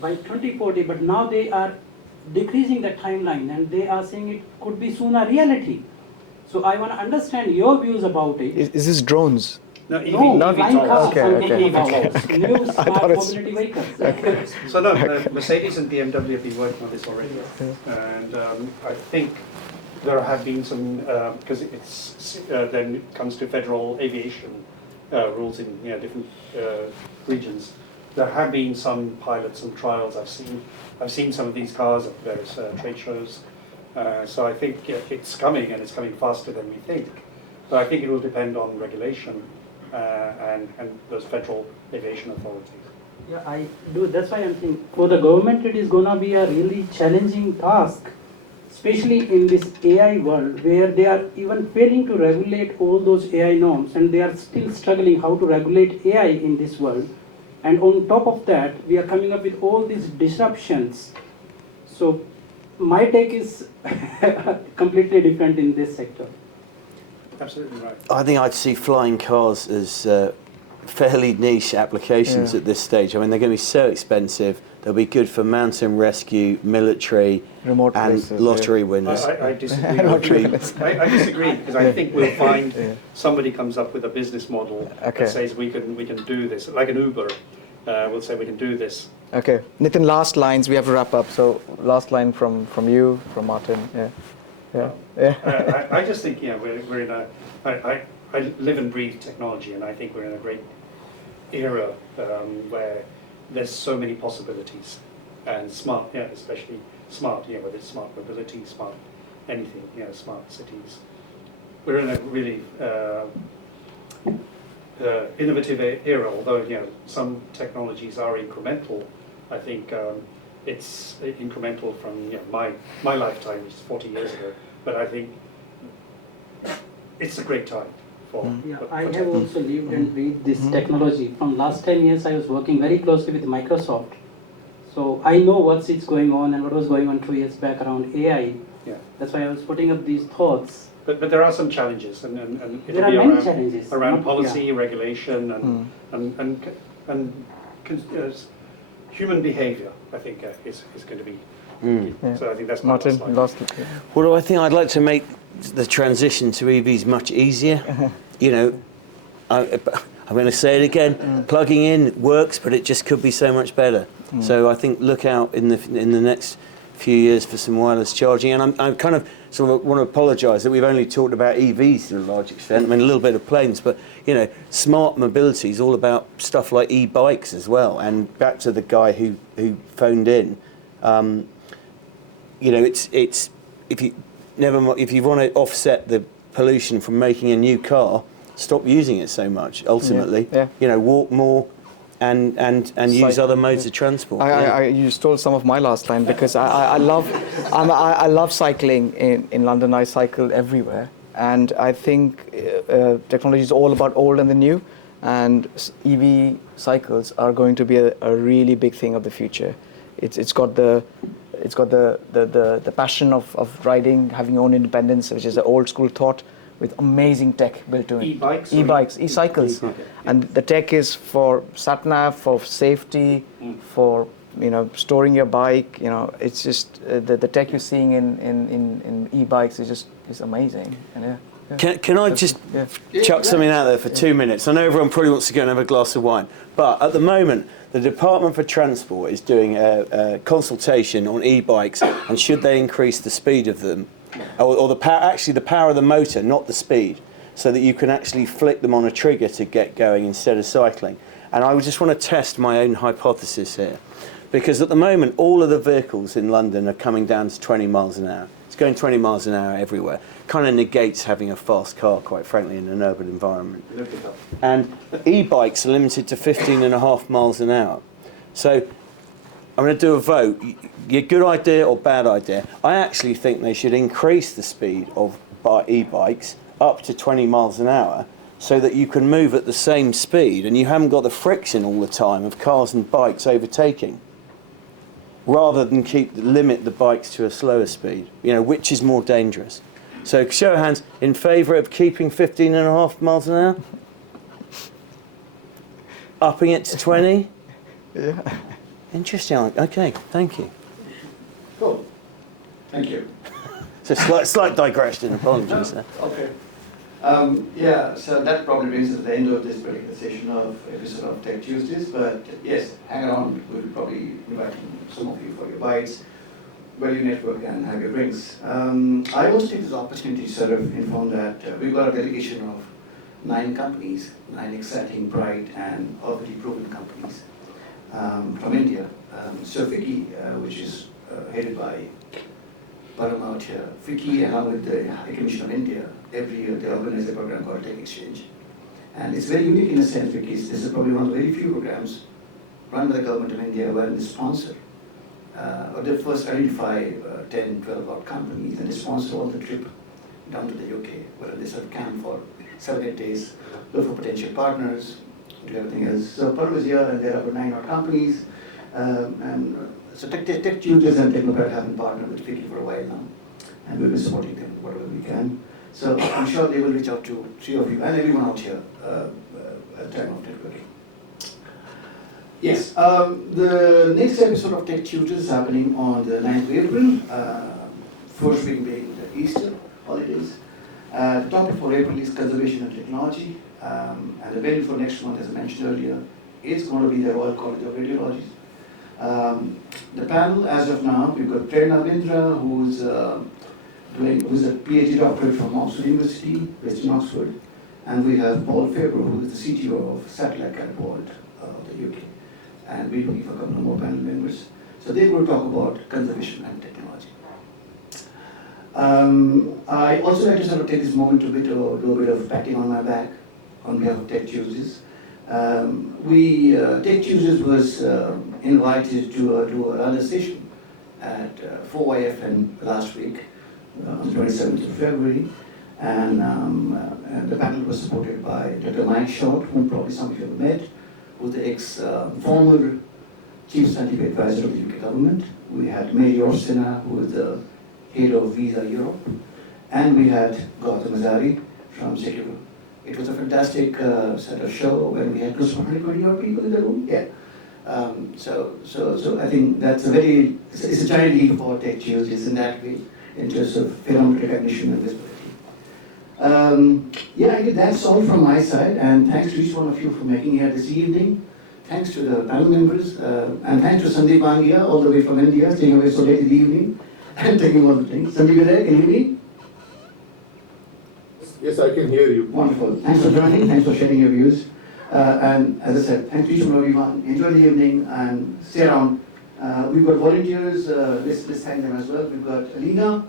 by 2040, but now they are decreasing the timeline and they are saying it could be soon a reality. So I want to understand your views about it. Is this drones? No, flying cars, Okay, I'm okay. talking about new smart mobility vehicles. Okay. So no, Mercedes and BMW have been working on this already, and I think there have been some because it's then it comes to federal aviation rules in different regions. There have been some pilots and trials. I've seen some of these cars at various trade shows. So I think it's coming, and it's coming faster than we think. But I think it will depend on regulation and those federal aviation authorities. Yeah, I do. That's why I'm thinking for the government it is going to be a really challenging task, especially in this AI world where they are even failing to regulate all those AI norms, and they are still struggling how to regulate AI in this world. And on top of that, we are coming up with all these disruptions. So my take is completely different in this sector. Absolutely right. I think I'd see flying cars as fairly niche applications at this stage. I mean, they're going to be so expensive. They'll be good for mountain rescue, military, remote and places, lottery winners. I disagree. I disagree because I think we'll find somebody comes up with a business model that says we can do this, like an Uber. We'll say we can do this. Okay, Nitin, last lines. We have to wrap up. So last line from you, from Martin. I just think we're in a. I live and breathe technology, and I think we're in a great era where there's so many possibilities, and smart, especially smart, whether it's smart mobility, smart anything, smart cities. We're in a really innovative era, although some technologies are incremental. I think it's incremental from my lifetime, which is 40 years ago, but I think it's a great time. I have also lived and breathed this technology. From last 10 years, I was working very closely with Microsoft. So I know what's going on and what was going on 2 years back around AI. Yeah. That's why I was putting up these thoughts. But there are some challenges, and there are many challenges around policy, regulation, and human behaviour. I think is going to be. So I think that's Martin. Well, I think I'd like to make the transition to EVs much easier. I'm going to say it again. Plugging in works, but it just could be so much better. So I think look out in the next few years for some wireless charging. And I'm kind of sort of want to apologise that we've only talked about EVs to a large extent. I mean, a little bit of planes, but smart mobility is all about stuff like e-bikes as well. And back to the guy who phoned in. It's if you want to offset the pollution from making a new car, stop using it so much. Ultimately, walk more and use other modes of transport. You stole some of my last line because I love cycling in London. I cycle everywhere, and I think technology is all about old and the new, and EV cycles are going to be a really big thing of the future. It's got the passion of riding, having your own independence, which is an old school thought, with amazing tech built to it. E-bikes? E-bikes, e-cycles. And the tech is for sat-nav, for safety, for storing your bike. It's just the tech you're seeing in e-bikes is amazing. And Can I just chuck something out there for 2 minutes? I know everyone probably wants to go and have a glass of wine, but at the moment, the Department for Transport is doing a consultation on e-bikes and should they increase the speed of them, or the power of the motor, not the speed, so that you can actually flick them on a trigger to get going instead of cycling. And I just want to test my own hypothesis here, because at the moment, all of the vehicles in London are coming down to 20 miles an hour. It's going 20 miles an hour everywhere. Kind of negates having a fast car, quite frankly, in an urban environment. And e-bikes are limited to 15.5 miles an hour. So I'm going to do a vote. Your good idea or bad idea? I actually think they should increase the speed of e-bikes up to 20 miles an hour so that you can move at the same speed and you haven't got the friction all the time of cars and bikes overtaking, rather than limit the bikes to a slower speed, which is more dangerous. So show of hands in favour of keeping 15.5 miles an hour? Upping it to 20? Yeah. Interesting. Okay, thank you. Cool. Thank you. So slight digression, apologies there. Okay. So that probably brings us to the end of this particular episode of Tech Tuesdays. But yes, hang on. We'll probably invite some of you for your bites, where you network and have your drinks. I also take this opportunity to sort of inform that we've got a delegation of 9 companies, 9 exciting, bright, and already proven companies from India. So FICCI, which is headed by Param out here. FICCI, along with the High Commission of India, every year they organize a program called Tech Exchange. And it's very unique in a sense because this is probably one of the very few programs run by the government of India where they sponsor, or they first identify 10, 12 odd companies and they sponsor all the trip down to the UK, where they sort of camp for 7-8 days, look for potential partners, do everything else. So Param is here and there are about 9 odd companies. So Tech Tuesdays and Technopad have been partnered with FICCI for a while now, and we'll be supporting them whatever we can. So I'm sure they will reach out to 3 of you and everyone out here at the time of networking. Yes, the next episode of Tech Tuesdays is happening on the 9th of April, first week being the Easter holidays. The topic for April is conservation and technology, and the venue for next month, as I mentioned earlier, it's going to be the Royal College of Radiology. The panel, as of now, we've got Prerna Bindra, who's a PhD doctorate from Oxford University, based in Oxford, and we have Paul Faber, who is the CTO of Satellite Catapult of the UK, and we're looking for a couple of more panel members. So they will talk about conservation and technology. I also like to sort of take this moment to do a bit of patting on my back on behalf of Tech Tuesdays. Tech Tuesdays was invited to do another session at 4YFN last week, on the 27th of February, and the panel was supported by Dr. Mike Short, whom probably some of you have met, who's the former Chief Scientific Advisor of the UK government. We had Mary Orsina, who is the head of Visa Europe, and we had Gautam Azari from Secure. It was a fantastic sort of show when we had close to 120 odd people in the room. Yeah. So I think that's it's a giant leap for Tech Tuesdays in that way, in terms of phenomenal recognition and visibility. I guess that's all from my side, and thanks to each one of you for making it here this evening. Thanks to the panel members, and thanks to Sandeep Bangia, all the way from India, staying away so late in the evening, and taking all the things. Sandeep, you there? Can you hear me? Yes, I can hear you. Wonderful. Thanks for joining. Thanks for sharing your views. And as I said, thanks to each one of you. Enjoy the evening and stay around. We've got volunteers. Let's thank them as well. We've got Alina,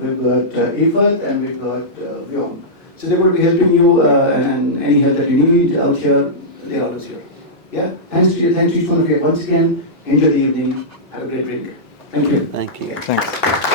we've got Ifat, and we've got Vyom. So they will be helping you, and any help that you need out here, they're always here. Yeah. Thanks to you. Thanks to each one of you once again. Enjoy the evening. Have a great drink. Thank you. Thank you. Thanks.